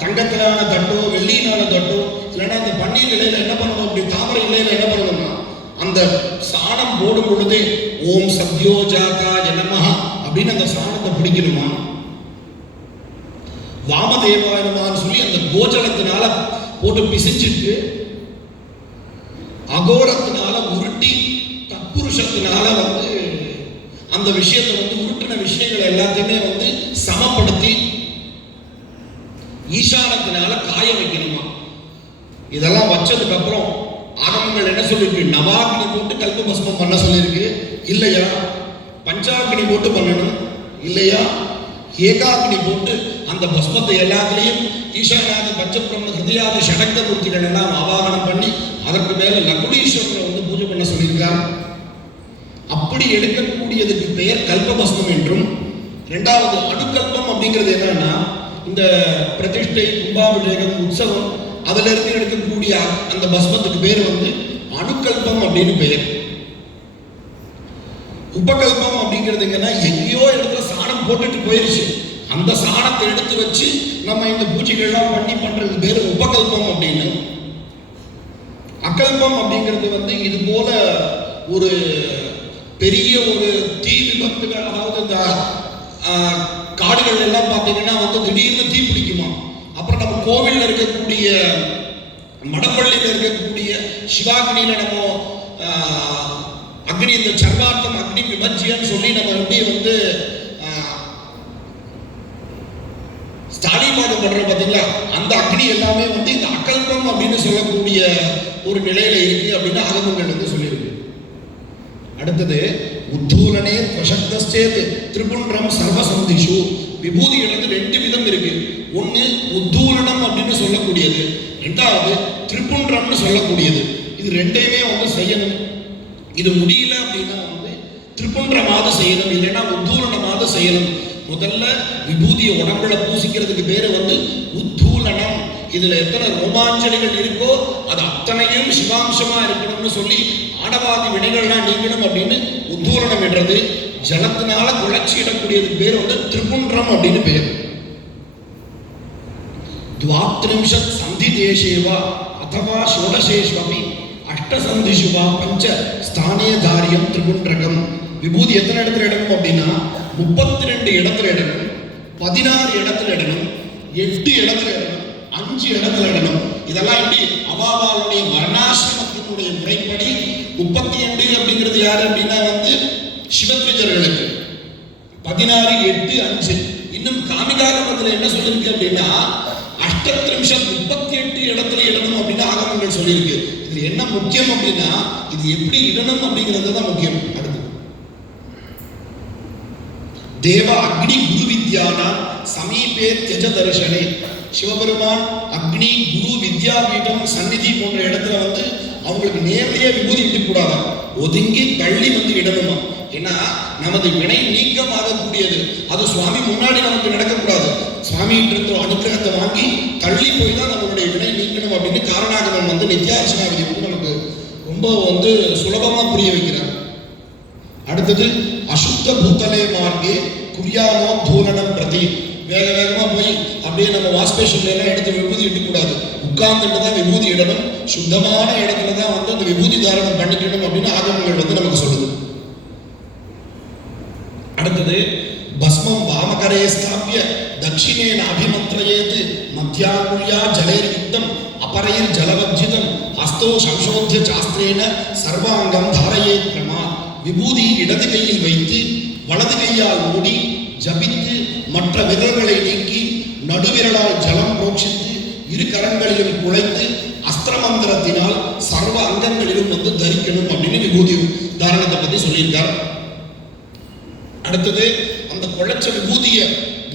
தங்கத்திலான தட்டோ வெள்ளியினால தட்டோ இல்லைன்னா அந்த பன்னீர் இலையில என்ன பண்ணணும், அப்படி தாமரை இலையில என்ன பண்ணணும்னா அந்த சாணம் போடும் பொழுதே ஓம் சத்யோஜாதாய நமஹ அப்படின்னு அந்த சாணத்தை பிடிக்கணுமா, வாமதேவாயனமான்னு சொல்லி அந்த கோஜலத்தினால போட்டு பிசிஞ்சிட்டு அகோரத்தினால உருட்டி தத்புருஷத்தினால அந்த விஷயத்தை உருட்டின விஷயங்கள் எல்லாத்தையுமே சமப்படுத்தி ஈசானத்தினால காய வைக்கணுமா. இதெல்லாம் வச்சதுக்கு அப்புறம் ஆகமங்கள் என்ன சொல்லிருக்கு, நவாக்னி போட்டு கல்ப பஸ்மம் பண்ண சொல்லியிருக்கு. இல்லையா பஞ்சாக்னி போட்டு பண்ணணும், இல்லையா ஏகாக்னி போட்டு அந்த பஸ்மத்தை எல்லாத்திலையும் ஈசானாதி பஞ்சபிரம்ம ஹிருதயாதி ஷடங்க மூர்த்திகள் எல்லாம் ஆவாகனம் பண்ணி அதற்கு மேல லகுடீஸ்வரரை பூஜை பண்ண சொல்லியிருக்காங்க. அப்படி எடுக்கக்கூடியதுக்கு பெயர் கல்பபஸ்மம் என்றும். 2வது அணுகல்பம் அப்படிங்கிறது என்னன்னா, இந்த பிரதிஷ்டை, கும்பாபிஷேகம், உற்சவம் அதுல இருந்து எடுக்கக்கூடிய அந்த பஸ்மத்துக்கு பேர் அணுகல்பம் அப்படின்னு பெயர். உபகல்பம் அப்படிங்கிறது என்னன்னா, எங்கேயோ இடத்துல சாணம் போட்டுட்டு போயிருச்சு, அந்த சாணத்தை எடுத்து வச்சு நம்ம இந்த பூஜைகள்லாம் பண்ணி பண்றது பேர் உபகல்பம் அப்படின்னு. அகல்பம் அப்படிங்கிறது இது போல ஒரு பெரிய ஒரு தீ விபத்துகள், அதாவது இந்த காடுகள் எல்லாம் பார்த்தீங்கன்னா திடீர்னு தீ பிடிக்குமா. அப்புறம் நம்ம கோவில்ல இருக்கக்கூடிய மடப்பள்ளியில் இருக்கக்கூடிய சிவாக்னியில நம்ம அக்னி, இந்த சர்வார்த்தம் அக்னி விபஜ்யன்னு சொல்லி நம்ம எப்படி ஸ்தாலிபாதம் பண்றோம் பார்த்தீங்களா, அந்த அக்னி எல்லாமே இந்த அகல்பம் அப்படின்னு சொல்லக்கூடிய ஒரு நிலையில இருக்கு அப்படின்னு ஆகமங்கள் சொல்லியிருக்கு. அடுத்தது உத்தூலனே துவசக்தஸ்சேத் திரிபுண்டம் சர்வசந்திஷு. விபூதிகள் 2 விதம் இருக்கு. ஒன்னு உத்தூலனம் அப்படின்னு சொல்லக்கூடியது, 2வது திரிபுண்டம்னு சொல்லக்கூடியது. இது 2யுமே செய்யணும். இது முடியல அப்படின்னா திரிபுண்டமாவது செய்யணும், இல்லைன்னா உத்தூலனமாவது செய்யணும். முதல்ல விபூதியை உடம்புல பூசிக்கிறதுக்கு பேரு உத்தூலனம். இதுல எத்தனை ரோமாஞ்சலிகள் இருக்கோ அது அத்தனையும் சிவாம்சமா இருக்கணும்னு சொல்லி ஆடவாதி வினைகள்லாம் நீங்கணும் அப்படின்னு உத்தூலனம் என்றது. ஜலத்தினால குழச்சி இடக்கூடியதுக்கு பேர் திரிபுண்டம் அப்படின்னு பேர். द्वात्रिंशत् सन्धि देशेवा अथवा षोडशेष्वपि अष्टसन्धिषु वा पंच स्थानीय धार्यं त्रिपुण्ड्रकम्. விபூதி எத்தனை இடத்துல இடணும் அப்படின்னா 32 இடத்துல இடணும், 16 இடத்துல இடணும், 8 இடத்துல இடணும், 5 இடத்துல இடணும். இதெல்லாம் எப்படி அவாவாளுடைய வர்ணாசிரமத்தினுடைய முறைப்படி 32 அப்படிங்கிறது யாரு அப்படின்னா சிவத்விஜர்களுக்கு, 16, 8, 5. இன்னும் காமிகாகமத்தில் என்ன சொல்லியிருக்கு அப்படின்னா அஷ்டத்ரிம்ஷத் 38 இடத்துல இடணும் அப்படின்னு ஆகமங்கள் சொல்லியிருக்கு. இது என்ன முக்கியம் அப்படின்னா இது எப்படி இடணும் அப்படிங்கிறது தான் முக்கியம். அடுத்து தேவ அக்னி குரு வித்யானா சமீபே தியஜ தர்ஷனே. சிவபெருமான் அக்னி குரு வித்யா பீடம் சந்நிதி போன்ற இடத்துல வந்து அவங்களுக்கு நேரடியே விபூதி இடக்கூடாது, ஒதுங்கி தள்ளி வந்து இடணுமா. ஏன்னா நமது வினை நீக்கமாகக்கூடியது, அது சுவாமி முன்னாடி நமக்கு நடக்கக்கூடாது. சுவாமிகிட்ட அனுகிரகத்தை வாங்கி தள்ளி போய் தான் நம்மளுடைய வினை நீக்கணும் அப்படின்னு காரணாகமம் வந்து நித்யார்ச்சனா விதி வந்து நமக்கு ரொம்ப வந்து சுலபமா புரிய வைக்கிறார். அடுத்தது அசுத்த பூத்தலே மார்க்கே குரியானோ தூரணம் பிரதி. வேக வேகமா போய் அப்படியே நம்ம வாஷ்பேஷன்ல எல்லாம் எடுத்து விபூதி இடக்கூடாது, உட்கார்ந்துட்டு தான் விபூதி இடணும், சுத்தமான இடத்துல தான் வந்து அந்த விபூதி தாரணம் பண்ணிக்கணும் அப்படின்னு ஆகமங்கள் வந்து நமக்கு சொல்லுது. அடுத்தது பஸ்மம் வாமகரே ஸ்தாபிய தட்சிணேன அபிமந்திரயேத் மத்தியாங்குல்யா ஜலைர் யுக்தம் அபரைர் ஜலவர்ஜிதம் ஹஸ்தோ சம்சோத்திய சாஸ்திரேன சர்வாங்கம் தாரயேத் கிரமா. விபூதி இடது கையில் வைத்து வலது கையால் மூடி ஜபித்து மற்ற விரல்களை நீக்கி நடுவிரலால் ஜலம் புரோட்சித்து இரு கரங்களிலும் குழைத்து அஸ்திரமந்திரத்தினால் சர்வ அங்கங்களிலும் வந்து தரிக்கணும் அப்படின்னு விபூதி தாரணத்தை பத்தி சொல்லியிருக்கார். அடுத்தது அந்த குழைச்ச விபூதிய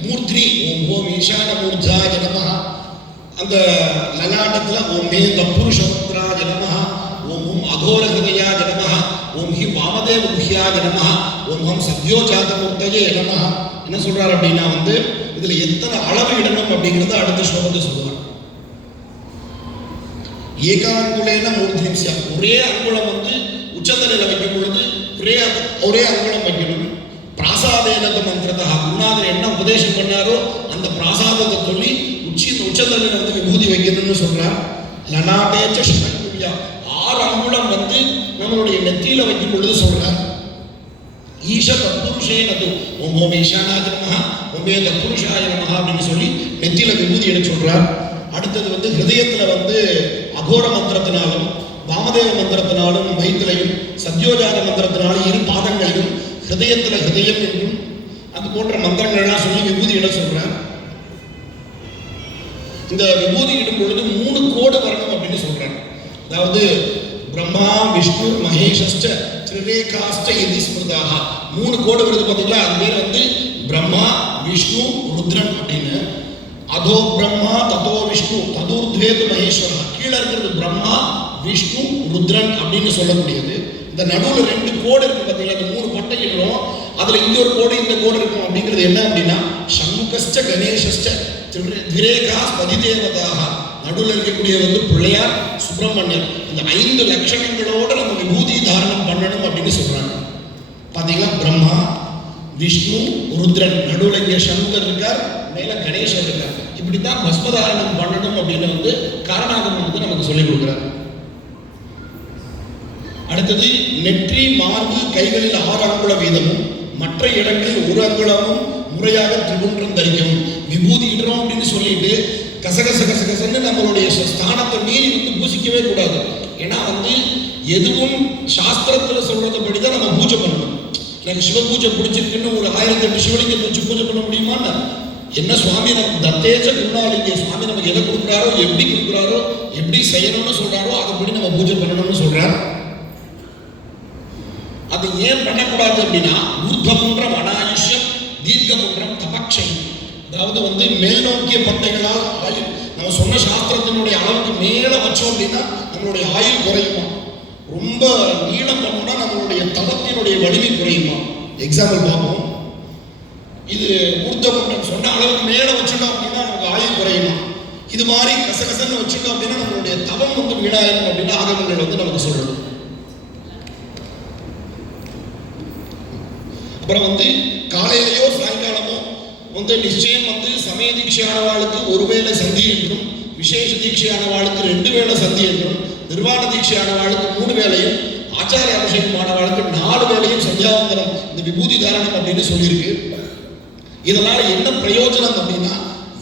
மூர்த்தி ஓம் ஓம் ஈசான மூர்த்தாய நமஹ, அந்த லலாட்டத்துல ஓம் மே தப்புருஷோத்ராய நமஹ, ஓம் ஓம் அதோர ஹிருதயாய நமஹ, ஓம் ஹி வாமதேவ குஹ்யாய நமஹ, ஓம் ஓம் சத்யோஜாத மூர்த்தயே நமஹ. என்ன சொல்றாரு அப்படின்னா வந்து இதுல எத்தனை அளவு இடணும் அப்படிங்கறத அடுத்த ஸ்லோகத்தை சொல்லுவார். ஏகாங்குலேன மூர்த்திம்சியா, ஒரே அங்குலம் வந்து உச்சந்தலையில வைக்கும் பொழுது ஒரே அங்குலம் வைக்கணும். பிராசாதேனத மந்திரதா, குருநாதர் என்ன உபதேசம் பண்ணாரோ அந்த பிராசாதத்தை சொல்லி உச்சந்தலையில வந்து விபூதி வைக்கணும்னு சொல்றார். லனாடேச்ச ஷணங்குல்யா, 6 அங்குலம் வந்து நம்மளுடைய நெத்தியில வைக்கும் பொழுது சொல்றார். ஈஷ தத்புருஷேனது ஓம் ஓம் ஈசானாய நமஹ ஓம் மே தத்புருஷாய நமஹ அப்படின்னு சொல்லி நெத்தியில விபூதி எடுக்க சொல்றார். அடுத்தது வந்து ஹிருதயத்துல வந்து அகோர மந்திரத்தினாலும் வாமதேவ மந்திரத்தினாலும் வயிற்றிலையும் சத்யோஜாத மந்திரத்தினாலும் இரு பாதங்களிலும் ஹிருதயத்துல ஹிருதயம் என்றும் அது போன்ற மந்திரங்கள்லாம் சொல்லி விபூதி இட சொல்றார். இந்த விபூதி இடும் பொழுது 3 கோடு வரணும் அப்படின்னு சொல்றார். அதாவது பிரம்மா விஷ்ணு மகேஷ்ச திரிரேகாஸ்ச இதி ஸ்மிருதாக, 3 கோடு வருது பார்த்தீங்களா, அது பேர் வந்து பிரம்மா விஷ்ணு ருத்ரன் அப்படின்னு. அதோ பிரம்மா ததோ விஷ்ணு ததூர்த்வேது மகேஸ்வரா, கீழே இருக்கிறது பிரம்மா விஷ்ணு ருத்ரன் அப்படின்னு சொல்லக்கூடியது. இந்த நடுவில் 2 கோடு இருக்கு பார்த்தீங்களா, அந்த 3 பட்டைகளும் அதுல இந்த ஒரு கோடு இந்த கோடு இருக்கும். அப்படிங்கிறது என்ன அப்படின்னா சண்முகஸ்ச கணேசஸ்ச திரேகாஸ் பதிதேவதாக, நடுவில் இருக்கக்கூடிய வந்து பிள்ளையார் சுப்பிரமணியர், இந்த 5 லட்சணங்களோட நம்ம விபூதி தாரணம் பண்ணணும் அப்படின்னு சொல்றாங்க. பாத்தீங்களா, பிரம்மா விஷ்ணு ருத்ரன், நடுவில் இங்கே சண்முகர் இருக்கார், மேல கணேசர் இருக்கார். இப்படித்தான் பஸ்மதாரணம் பண்ணணும் அப்படின்னு வந்து காரணாகமம் வந்து நமக்கு சொல்லிக் கொடுக்குறாரு. அடுத்தது நெற்றி மார்பு கைகளில் 6 அங்குல வீதமும் மற்ற இடங்களில் 1 அங்குலமும் முறையாக திரிகுன்றம் தரிக்கவும். விபூதி இடுறோம் அப்படின்னு சொல்லிட்டு கசகசன்னு நம்மளுடைய ஸ்தானத்தை மீறி வந்து பூசிக்கவே கூடாது. ஏன்னா வந்து எதுவும் சாஸ்திரத்துல சொல்றதுபடிதான் நம்ம பூஜை பண்ணணும். எனக்கு சிவ பூஜை பிடிச்சிருக்குன்னு ஒரு 1008 சிவலிங்கத்தை வச்சு பூஜை பண்ண முடியுமான்னு என்ன சுவாமி நமக்கு தத்தேஜ குருநாளிங்க, சுவாமி நமக்கு எதை கொடுக்குறாரோ எப்படி கொடுக்குறாரோ எப்படி செய்யணும்னு சொல்றாரோ அதுபடி நம்ம பூஜை பண்ணணும்னு சொல்றார். அது ஏன் பண்ணக்கூடாது அப்படின்னா ஊர்தமுன்றம் அனாயுஷ்யம் தீர்க்கமுன்றம் தபக்ஷயம், அதாவது வந்து மேல் நோக்கிய பட்டைகளால் ஆயுள், நம்ம சொன்ன சாஸ்திரத்தினுடைய அளவுக்கு மேல வச்சோம் அப்படின்னா நம்மளுடைய ஆயுள் குறையுமா, ரொம்ப நீளம் பண்ணோம்னா நம்மளுடைய தபத்தினுடைய வலிமை குறையுமா. எக்ஸாம்பிள் பார்ப்போம். இது ஊர்தமுன்றம் சொன்ன அளவுக்கு மேல வச்சுட்டோம் அப்படின்னா நமக்கு ஆயுள் குறையுமா. இது மாதிரி கசகசன்னு வச்சுட்டோம் அப்படின்னா நம்மளுடைய தவம் வந்து வீணாயிரும் அப்படின்னு ஆகமங்கள் வந்து நமக்கு சொல்றது. அப்புறம் வந்து காலையிலையோ சாயங்காலமோ வந்து நிச்சயம் வந்து சமய தீட்சையானவாளுக்கு 1 வேளை சந்தி என்றும் விசேஷ தீட்சையானவாளுக்கு 2 வேளை சந்தி என்றும் நிர்வாண தீட்சையானவாளுக்கு 3 வேளையும் ஆச்சாரிய அபிஷேகமானவாளுக்கு 4 வேளையும் சந்தியாவந்தனம் இந்த விபூதி தாரணம் அப்படின்னு சொல்லியிருக்கு. இதனால என்ன பிரயோஜனம் அப்படின்னா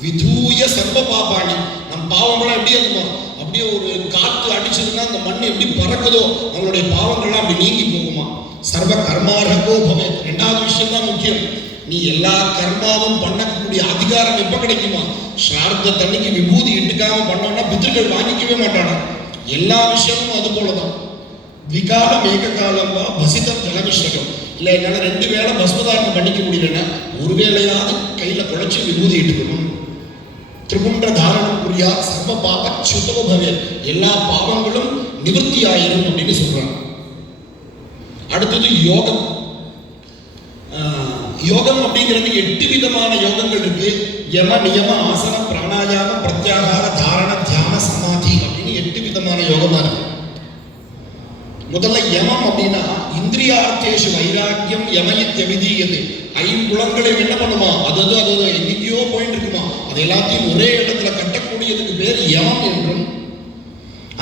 விதூய சர்வ பாபாணி, நம் பாவங்கள்லாம் எப்படி இருக்கும், அப்படியே ஒரு காற்று அடிச்சதுன்னா அந்த மண் எப்படி பறக்குதோ நம்மளுடைய பாவங்கள்லாம் அப்படி நீங்கி போகுமா. சர்வ கர்மார்ஹகோ பவேத். 2வது விஷயம் தான் முக்கியம். நீ எல்லா கர்மாவும் பண்ணக்கூடிய அதிகாரம் எப்ப கிடைக்குமா, ஸ்ரார்த்த தண்ணிக்கு விபூதி இட்டுக்காம பண்ணோம்னா பித்ருக்கள் வாங்கிக்கவே மாட்டானா. எல்லா விஷயமும் அது போலதான். விகாலம் ஏக காலம் வா பசிதம் ஜலமிஷ்டகம், இல்லை என்னால் 2 வேளை பஸ்மதாரணம் பண்ணிக்க முடியலன்னா ஒரு வேளையாவது கையில் குழைச்சி விபூதி இட்டுக்கணும். திரிபுண்ட தாரணம் புரியா சர்வ பாப சுத்தபவே, எல்லா பாவங்களும் நிவர்த்தி ஆயிரும் அப்படின்னு சொல்றாங்க. அடுத்தது யோகம். யோகம் அப்படிங்கிறது 8 விதமான யோகங்கள் இருக்கு. யம நியம ஆசனம் பிராணாயாம பிரத்யாகார தாரண தியான சமாதி அப்படின்னு 8 விதமான யோகமா இருக்கு. முதல்ல யமம் அப்படின்னா இந்திரியார்த்தேஷு வைராக்கியம் யமயித்யவிதீயது. 5 புலன்களை என்ன பண்ணுமா, அது எங்கேயோ போயிட்டு இருக்குமா, அது எல்லாத்தையும் ஒரே இடத்துல கட்டக்கூடியதுக்கு பேர் யமம் என்றும்,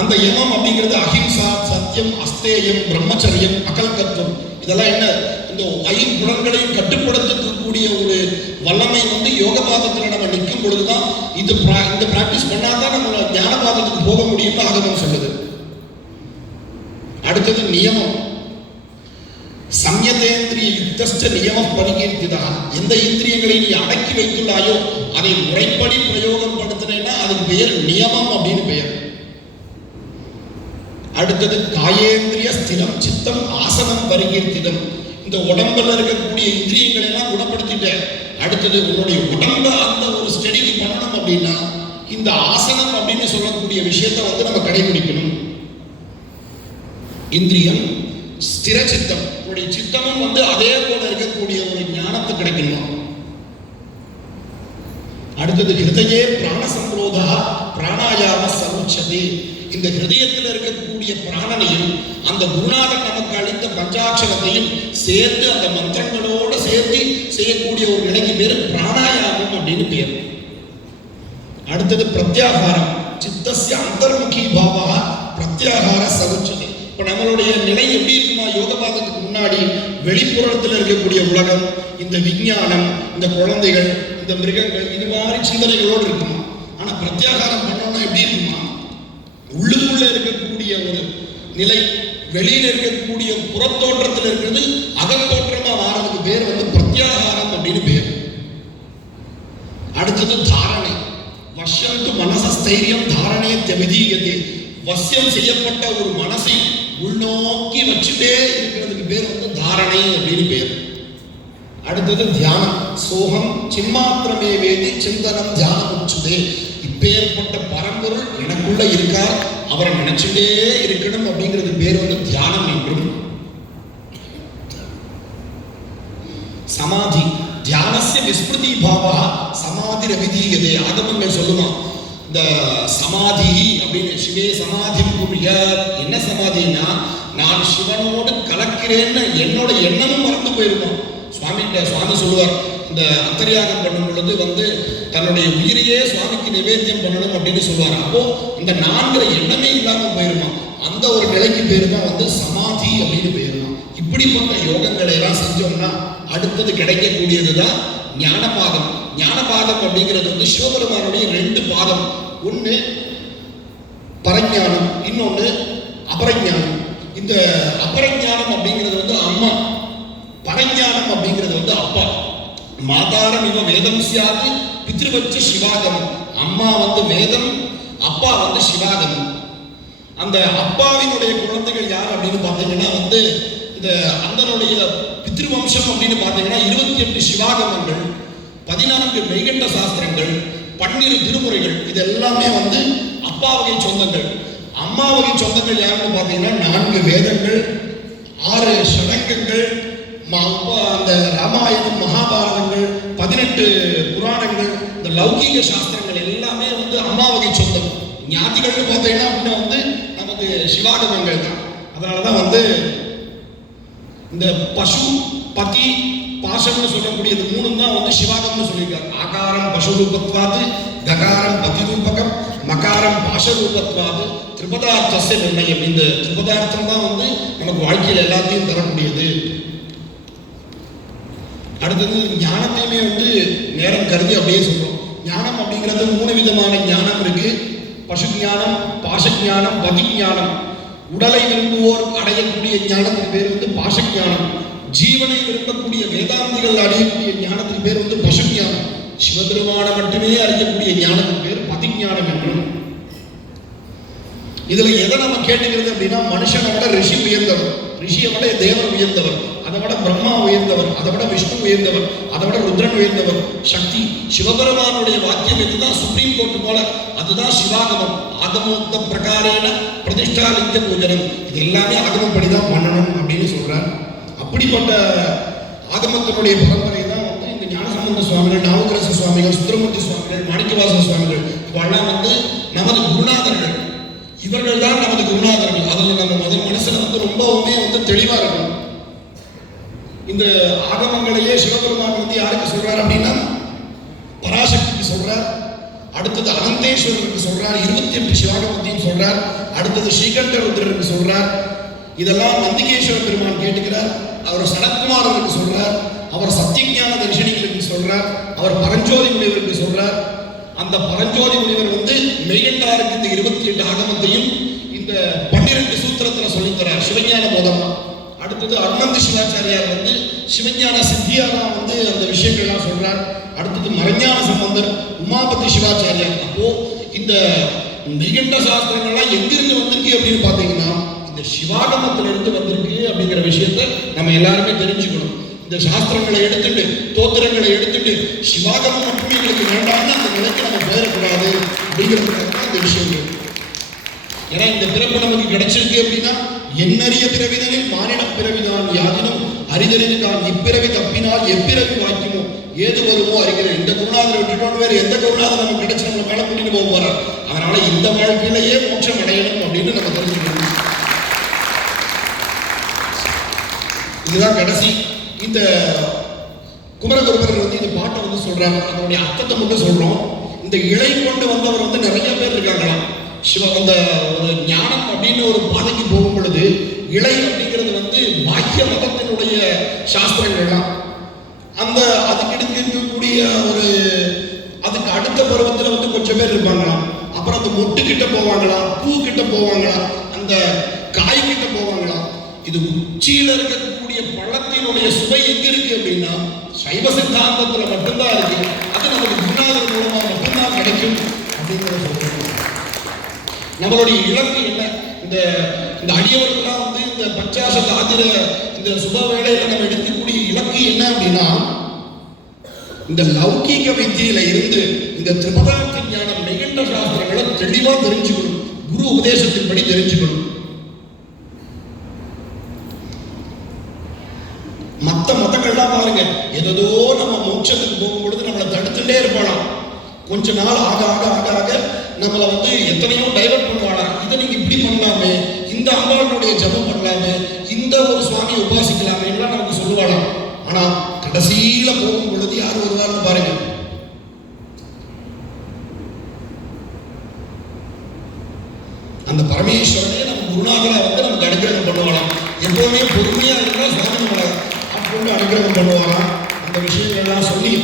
அந்த யமம் அப்படிங்கிறது அஹிம்சா, சத்தியம், அஸ்தேயம், பிரம்மச்சரியம், அகல்கத்துவம், இதெல்லாம் என்ன, இந்த 5 புலன்களையும் கட்டுப்படுத்தக்கூடிய ஒரு வல்லமை வந்து யோக பாதத்தில் நம்ம நிற்கும் பொழுதுதான் இந்த பிராக்டிஸ் பண்ணாதான் நம்ம ஞான பாதத்துக்கு போக முடியும்னு ஆகமம் சொல்லுது. அடுத்தது நியமம். சம்யதேந்திரிய யுக்தஸ்ட நியம பரிகீர்த்திதா. எந்த இந்திரியங்களை நீ அடக்கி வைத்துள்ளாயோ அதை முறைப்படி பிரயோகம் படுத்தினேன்னா அதுக்கு பெயர் நியமம் அப்படின்னு பெயர். அடுத்தது காயேந்திரிய ஸ்திரம் சித்தம் ஆசனம் பரிகீர்த்திதம். இந்த உடம்புல இருக்கக்கூடிய இந்திரியங்களை எல்லாம் குணப்படுத்திட்டேன். அடுத்தது உன்னுடைய உடம்ப அந்த ஒரு ஸ்டடிக்கு பண்ணணும் அப்படின்னா இந்த ஆசனம் அப்படின்னு சொல்லக்கூடிய விஷயத்தை வந்து நம்ம கடைபிடிக்கணும். இந்திரியம் ஸ்திர சித்தம், உன்னுடைய சித்தமும் வந்து அதே போல இருக்கக்கூடிய ஒரு ஞானத்தை கிடைக்கணும். அடுத்தது ஹிருதயே பிராணசம்ரோதா பிராணாயாம சமுச்சதே. இந்த ஹிருதயத்தில் இருக்கக்கூடிய பிராணனையும் அந்த குருநாதன் நமக்கு அளித்த பஞ்சாட்சரத்தையும் சேர்த்து அந்த மந்திரங்களோடு சேர்த்து செய்யக்கூடிய ஒரு நிலைக்கு பேர் பிராணாயாமம் அப்படின்னு பேர். அடுத்தது பிரத்யாகாரம். சித்தஸ்ய அந்தர்முகி பாவா பிரத்யாகார சமுச்சதே. இப்போ நம்மளுடைய நிலை எப்படி இருக்குமா, யோக பாதத்துக்கு முன்னாடி வெளிப்புறத்தில் இருக்கக்கூடிய உலகம், இந்த விஞ்ஞானம், இந்த குழந்தைகள், இந்த மிருகங்கள், இது மாதிரி சிந்தனைகளோடு இருக்குமா. ஆனால் பிரத்யாகாரம் பண்ணோம்னா எப்படி இருக்குமா, உள்ளுக்குள்ள இருக்கக்கூடிய ஒரு நிலை வெளியில இருக்கக்கூடிய புறத்தோற்றத்தில் இருக்கிறது அகத்தோற்றமா மாறதுக்கு பேர் வந்து பிரத்யாகாரம் அப்படின்னு பேர். அடுத்தது தாரணை. வஷ்யந்து மனசஸ்தைரியம் தாரணையை தெவிதீயதே. வசியம் செய்யப்பட்ட ஒரு மனசை உள்நோக்கி வச்சுட்டே இருக்கிறதுக்கு பேர் வந்து தாரணை அப்படின்னு பேர். அடுத்தது தியானம். சோகம் சின்மாத்திரமே வேதி சிந்தனம் தியானம் உச்சுதே. இப்பேற்பட்ட பரம்பொருள் எனக்குள்ள இருக்கார், அவரை நினைச்சுட்டே இருக்கணும் அப்படிங்கிறது பேர் வந்து தியானம் என்றும். சமாதி. தியானஸ்ய விஸ்மிருதி பாவா சமாதி ரவிதீயதே. ஆகமங்கள் சொல்லுமா இந்த சமாதி அப்படின்னு, சிவே சமாதி புரிய. என்ன சமாதினா, நான் சிவனோடு கலக்கிறேன்னு என்னோட எண்ணமும் மறந்து போயிருக்கோம். சுவாமி சொல்லுவார், இந்த அந்தர்யாகம் பண்ணும் பொழுது வந்து தன்னுடைய உயிரையே சுவாமிக்கு நிவேத்தியம் பண்ணணும் அப்படின்னு சொல்லுவார். அப்போ இந்த நான்கிற எண்ணமே இல்லாம போயிருமா, அந்த ஒரு நிலைக்கு பேரு தான் வந்து சமாதி அப்படின்னு பேருமா. இப்படிப்பட்ட யோகங்களை எல்லாம் செஞ்சோம்னா அடுத்தது கிடைக்கக்கூடியதுதான் ஞானபாதம். ஞானபாதம் அப்படிங்கிறது வந்து சிவபெருமானுடைய 2 பாதம். ஒன்று பரஞானம், இன்னொன்று அபரஞானம். இந்த அபரஞானம் அப்படிங்கிறது வந்து அம்மா, பரஞானம் அப்படிங்கிறது வந்து அப்பா. மாதாரம் இவ வேதம் சியாது பித்ருவச்ச சிவாகமம். அம்மா வந்து வேதம், அப்பா வந்து சிவாகமம். அந்த அப்பாவினுடைய குழந்தைகள் யார் அப்படின்னு பார்த்தீங்கன்னா வந்து இந்த அந்தனுடைய பித்ருவம்சம் அப்படின்னு பார்த்தீங்கன்னா 28 சிவாகமங்கள், 14 மெய்கண்ட சாஸ்திரங்கள், 12 திருமுறைகள், இது எல்லாமே வந்து அப்பா வகை சொந்தங்கள். அம்மா வகை சொந்தங்கள் யாருன்னு பார்த்தீங்கன்னா 4 வேதங்கள், 6 ஷடங்கங்கள், அந்த ராமாயணம் மகாபாரதங்கள், 18 புராணங்கள், இந்த லௌகீக சாஸ்திரங்கள் எல்லாமே வந்து அம்மா வகை சொந்தம். ஞாதிகள்னு பார்த்தீங்கன்னா அப்படின்னா வந்து நமக்கு சிவாகமங்கள் தான். அதனாலதான் வந்து இந்த பசு பதி பாசம்னு சொல்லக்கூடியது 3 தான் வந்து சிவாகம்னு சொல்லியிருக்காரு. ஆகாரம் பசு ரூபத்வாது, ககாரம் பதி ரூபகம், மகாரம் பாச ரூபத்வாது, திரிபதார்த்தஸ்ய நிர்ணயம். இந்த திரிபதார்த்தம் தான் வந்து நமக்கு வாழ்க்கையில் எல்லாத்தையும் தரக்கூடியது. அடுத்தது ஞானத்தையுமே வந்து நேரம் கருதி அப்படியே சொல்றோம். ஞானம் அப்படிங்கிறது 3 விதமான ஞானம் இருக்கு. பசு ஞானம், பாசஞானம், பதிஞானம். உடலை விரும்புவோர் அடையக்கூடிய ஞானத்துக்கு பேர் வந்து பாசஞானம். ஜீவனை விரும்பக்கூடிய வேதாந்திகள் அடையக்கூடிய ஞானத்துக்கு பேர் வந்து பசுஞானம். சிவபெருமான மட்டுமே அறியக்கூடிய ஞானத்துக்கு பேர் பதிஞானம் என்றும். இதுல எதை நம்ம கேட்டுக்கிறது அப்படின்னா, மனுஷனோட ரிஷி உயர்ந்தவர். ரிஷியை விட தேவர் உயர்ந்தவர், அதை விட பிரம்மா உயர்ந்தவர், அதை விட விஷ்ணு உயர்ந்தவர், அதை விட ருத்ரன் உயர்ந்தவர். சக்தி சிவபெருமானுடைய வாக்கியம் இதுதான் சுப்ரீம் கோர்ட் போல, அதுதான் சிவாகமம். ஆகமோக்த பிரகாரேன பிரதிஷ்டா லிங்க பூஜனம், இது எல்லாமே ஆகமப்படி தான் பண்ணணும் அப்படின்னு சொல்றார். அப்படிப்பட்ட ஆகமத்தினுடைய பரம்பரை தான் வந்து இந்த ஞானசம்பந்த சுவாமிகள், நாவுக்கரசு சுவாமிகள், சுந்தரமூர்த்தி சுவாமிகள், மாணிக்கவாசக சுவாமிகள் இவெல்லாம் வந்து நமது குருநாதர்கள். இவர்கள் தான் நமது குருநாதர்கள். அதில் நம்ம முதல் மனசுல வந்து ரொம்பவுமே வந்து தெளிவா இருக்கணும். இந்த ஆகமங்களையே சிவபெருமான் வந்து யாருக்கு சொல்றார் அப்படின்னா பராசக்திக்கு சொல்றார், அடுத்தது அனந்தேஸ்வரருக்கு சொல்றார், 28 சிவாகமத்தையும் சொல்றார், அடுத்தது ஸ்ரீகண்ட ருத்ரருக்கு சொல்றார். இதெல்லாம் நந்திகேஸ்வர பெருமான் கேட்டுக்கிறார். அவர் சனத்குமாரருக்கு சொல்றார், அவர் சத்தியஞான தரிசனிகளுக்கு சொல்றார், அவர் பரஞ்சோதி முனிவருக்கு சொல்றார். அந்த பரஞ்சோதி முனிவர் வந்து மெய்கண்டாருக்கு இந்த 28 ஆகமத்தையும் இந்த 12 சூத்திரத்துல சொல்லித்தரார் சிவஞான போதமா. அடுத்தது அருணந்தி சிவாச்சாரியார் வந்து சிவஞான சித்தியாரா வந்து அந்த விஷயங்கள்லாம் சொல்றார். அடுத்தது மரஞான சம்பந்தர், உமாபதி சிவாச்சாரியார். அப்போ இந்த மெய்கண்ட சாஸ்திரங்கள்லாம் எங்கிருந்து வந்திருக்கு அப்படின்னு பார்த்தீங்கன்னா இந்த சிவாகமத்திலிருந்து வந்திருக்கு அப்படிங்கிற விஷயத்த நம்ம எல்லாருமே தெரிஞ்சுக்கணும். இந்த சாஸ்திரங்களை எடுத்துட்டு தோத்திரங்களை எடுத்துட்டு சிவாகமம் மட்டுமே எங்களுக்கு வேண்டாம்னு அந்த நிலைக்கு நம்ம போயிடக்கூடாது அப்படிங்கிறதுக்காக தான் இந்த விஷயங்கள். ஏன்னா இந்த பிறப்பு நமக்கு கிடைச்சிருக்கு அப்படின்னா எண்ணறிய பிறவிதனில் மானிட பிறவிதான் யாதினும் அரிதறிதுதான் இப்பிறவி தப்பினால் எப்பிறவி வாய்க்குமோ ஏது வருமோ அறிகிறேன். இந்த குருநாதரை விட்டுட்டோன்னு வேறு எந்த குருநாதர் நமக்கு கிடைச்சு நம்ம மேல கூட்டிட்டு போக போறார். அதனால இந்த வாழ்க்கையிலேயே மோட்சம் அடையணும் அப்படின்னு நம்ம தெரிஞ்சுக்கணும். இதுதான் கடைசி. இந்த குமரகுருபரர் வந்து இந்த பாட்டை வந்து சொல்றாங்க, அதனுடைய அர்த்தத்தை மட்டும் சொல்றோம். இந்த இலை கொண்டு வந்தவர் வந்து நிறைய பேர் இருக்காங்களாம். அந்த ஒரு ஞானம் அப்படின்னு ஒரு பாதைக்கு போகும் பொழுது இலை அப்படிங்கிறது வந்து பாக்கிய மதத்தினுடைய சாஸ்திரங்கள்லாம் அந்த அதுக்கு இருக்கக்கூடிய ஒரு அதுக்கு அடுத்த பருவத்தில் வந்து கொஞ்சம் பேர் இருப்பாங்களாம். அப்புறம் அந்த மொட்டு கிட்ட போவாங்களாம், பூ கிட்ட போவாங்களாம், அந்த காய் கிட்ட போவாங்களாம். இது உச்சியில இருக்கக்கூடிய பழத்தினுடைய சுவை எங்க இருக்கு அப்படின்னா சைவ சித்தாந்தத்துல மட்டும்தான் இருக்கு. அது நமக்கு குருநாதர் மூலமா மட்டும்தான் கிடைக்கும் அப்படிங்கிறத சொல்றோம். நம்மளுடைய இலக்கு என்ன? இந்த இந்த அடியவர்கள்லாம் வந்து இந்த பஞ்சாசத் ஆதிர இந்த சுப வேளையில நம்ம எடுக்கக்கூடிய இலக்கு என்ன அப்படின்னா இந்த லௌகீக வித்தியில இருந்து இந்த திரிபதார்த்த ஞானம் மெய்கண்ட சாஸ்திரங்களை தெளிவா தெரிஞ்சுக்கணும், குரு உபதேசத்தின்படி தெரிஞ்சுக்கணும். மற்ற மதங்கள்லாம் பாருங்க, ஏதோ நம்ம மோட்சத்துக்கு போகும்பொழுது நம்மளை தடுத்துட்டே இருப்பாளாம். கொஞ்ச நாள் ஆக ஆக ஆக ஆக நம்மளை வந்து எத்தனையோ டைவர்ட் பண்ணுவாளாம். இதை நீங்க இப்படி பண்ணலாமே, இந்த அம்பாளுடைய ஜபம் பண்ணலாமே, இந்த ஒரு சுவாமியை உபாசிக்கலாமே எல்லாம் நமக்கு சொல்லுவாளாம். ஆனா கடைசியில போகும் பொழுது யார் வருவார்னு பாருங்க. அந்த பரமேஸ்வரனே நம்ம குருநாதரா வந்து நமக்கு அனுகிரகம் பண்ணுவாளாம். எப்பவுமே பொறுமையா இருந்தா சுவாமி நம்மளை ஆட்கொண்டு அனுகிரகம் பண்ணுவாராம். அந்த விஷயங்கள்லாம் சொல்லி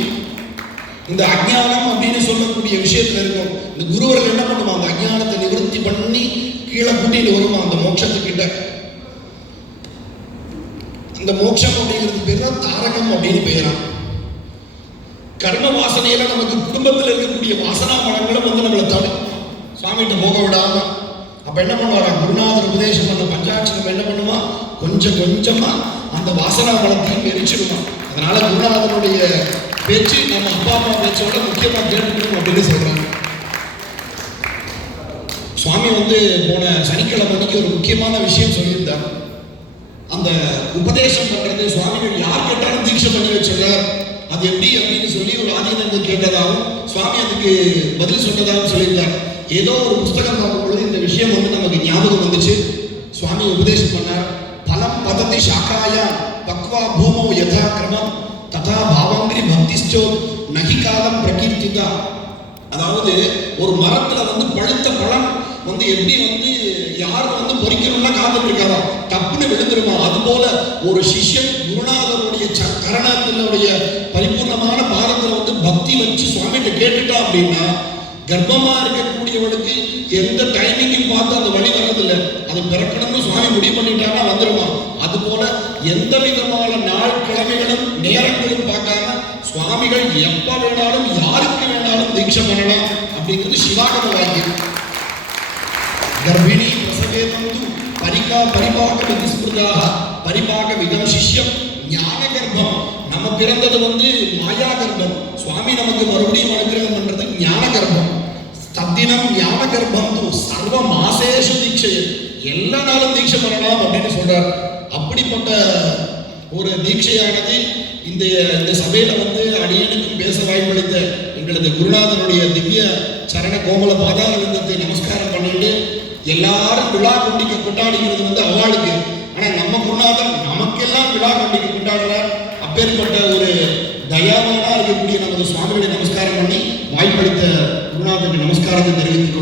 இந்த அஜ்ஞானம் அப்படின்னு சொல்லக்கூடிய விஷயத்துல இருக்கும். இந்த குருவர்கள் என்ன பண்ணுவாங்க, அந்த அஜ்ஞானத்தை நிவர்த்தி பண்ணி கீழே கூட்டிட்டு வருவான் அந்த மோட்சத்துக்கிட்ட. அந்த மோட்சம் அப்படிங்கிறது பேர் தான் தாரகம் அப்படின்னு பெயரா. கர்ம வாசனையில நமக்கு குடும்பத்தில் இருக்கக்கூடிய வாசனா மலங்களும் வந்து நம்மளை தடுக்கும், சுவாமிகிட்ட போக விடாம. அப்ப என்ன பண்ணுவாரா, குருநாதர் உபதேசம் பண்ண பஞ்சாட்சரம் என்ன பண்ணுவா, கொஞ்சம் கொஞ்சமா அந்த வாசனா மலத்தையும் எரிச்சிடுவான். அதனால குருநாதனுடைய பேச்சு நம்ம அப்பா அம்மா பேச்சோட முக்கியமா கேட்டுக்கணும் அப்படின்னு சொல்றாங்க. சுவாமி வந்து போன சனிக்கிழமை ஒரு முக்கியமான விஷயம் சொல்லியிருந்தார். அந்த உபதேசம் பண்றது சுவாமிகள் யார் கேட்டாலும் தீட்சை பண்ணி வச்சிருக்கார், அது எப்படி அப்படின்னு சொல்லி ஒரு ஆதீனங்கள் கேட்டதாகவும் சுவாமி அதுக்கு பதில் சொன்னதாகவும் சொல்லியிருந்தார். ஏதோ ஒரு புஸ்தகம் பார்க்கும் பொழுது இந்த விஷயம் வந்து நமக்கு ஞாபகம் வந்துச்சு. சுவாமி உபதேசம் பண்ணார், பலம் பதத்தி சாக்காயா பக்வா பூமோ யதா கிரமம் ததா பாவங்கிரி பக்திஸ்டோ நகி காலம் பிரகீர்த்திதா. அதாவது ஒரு மரத்துல வந்து பழுத்த பழம் வந்து எப்படி வந்து யாரும் வந்து பொறிக்கணும்னா காத்துட்டு இருக்காரோ தப்புன்னு விழுந்துருமா, அது போல ஒரு சிஷ்யன் குருநாதருடைய கரணத்தினுடைய பரிபூர்ணமான பாதத்துல வந்து பக்தி வச்சு சுவாமிகிட்ட கேட்டுட்டா அப்படின்னா கர்ப்பமா இருக்கக்கூடியவளுக்கு எந்த டைமிங்கும் பார்த்து அந்த வழி வர்றதில்லை. அது பிறக்கணும்னு சுவாமி முடிவு பண்ணிட்டாங்கன்னா வந்துடுமா. அது போல எந்த விதமான நாள் கிழமைகளும் நேரங்களும் பார்க்காம சுவாமிகள் எப்ப வேணாலும் யாருக்கு வேணாலும் தீட்சை பண்ணலாம் அப்படிங்கிறது சிவாகம வாக்கியம். கர்ப்பிணி பிரசவே தந்து பரிபாக விதிஸ்மிருதாக பரிபாக விதம் சிஷ்யம் ஞான கர்ப்பம். நம்ம பிறந்தது மாயா கர்ப்பம். சுவாமி நமக்கு மறுபடியும் அனுகிரகம் பண்றது ஞான கர்ப்பம். தத்தினம் ஞான கர்ப்பம் சர்வ மாசேஷு தீட்சை, எல்லா நாளும் தீட்சை பண்ணலாம் அப்படின்னு சொல்றார். அப்படிப்பட்ட ஒரு தீட்சையானது இந்த சபையில அடியனுக்கும் பேச வாய்ப்பளித்த எங்களது குருநாதனுடைய திவ்ய சரண கோமல பாதார விந்தத்தை நமஸ்காரம் பண்ணிட்டு எல்லாரும் விழா கொண்டாடுகிறது அவளுக்கு. ஆனா நம்ம குருநாதன் நமக்கெல்லாம் விழா கொண்டாடுறார். அப்பேற்பட்ட ஒரு தயாவானா இருக்கக்கூடிய நமது சுவாமிகளை நமஸ்காரம் பண்ணி வாய்ப்பளித்த குருநாதனுக்கு நமஸ்காரத்தை தெரிவித்துக்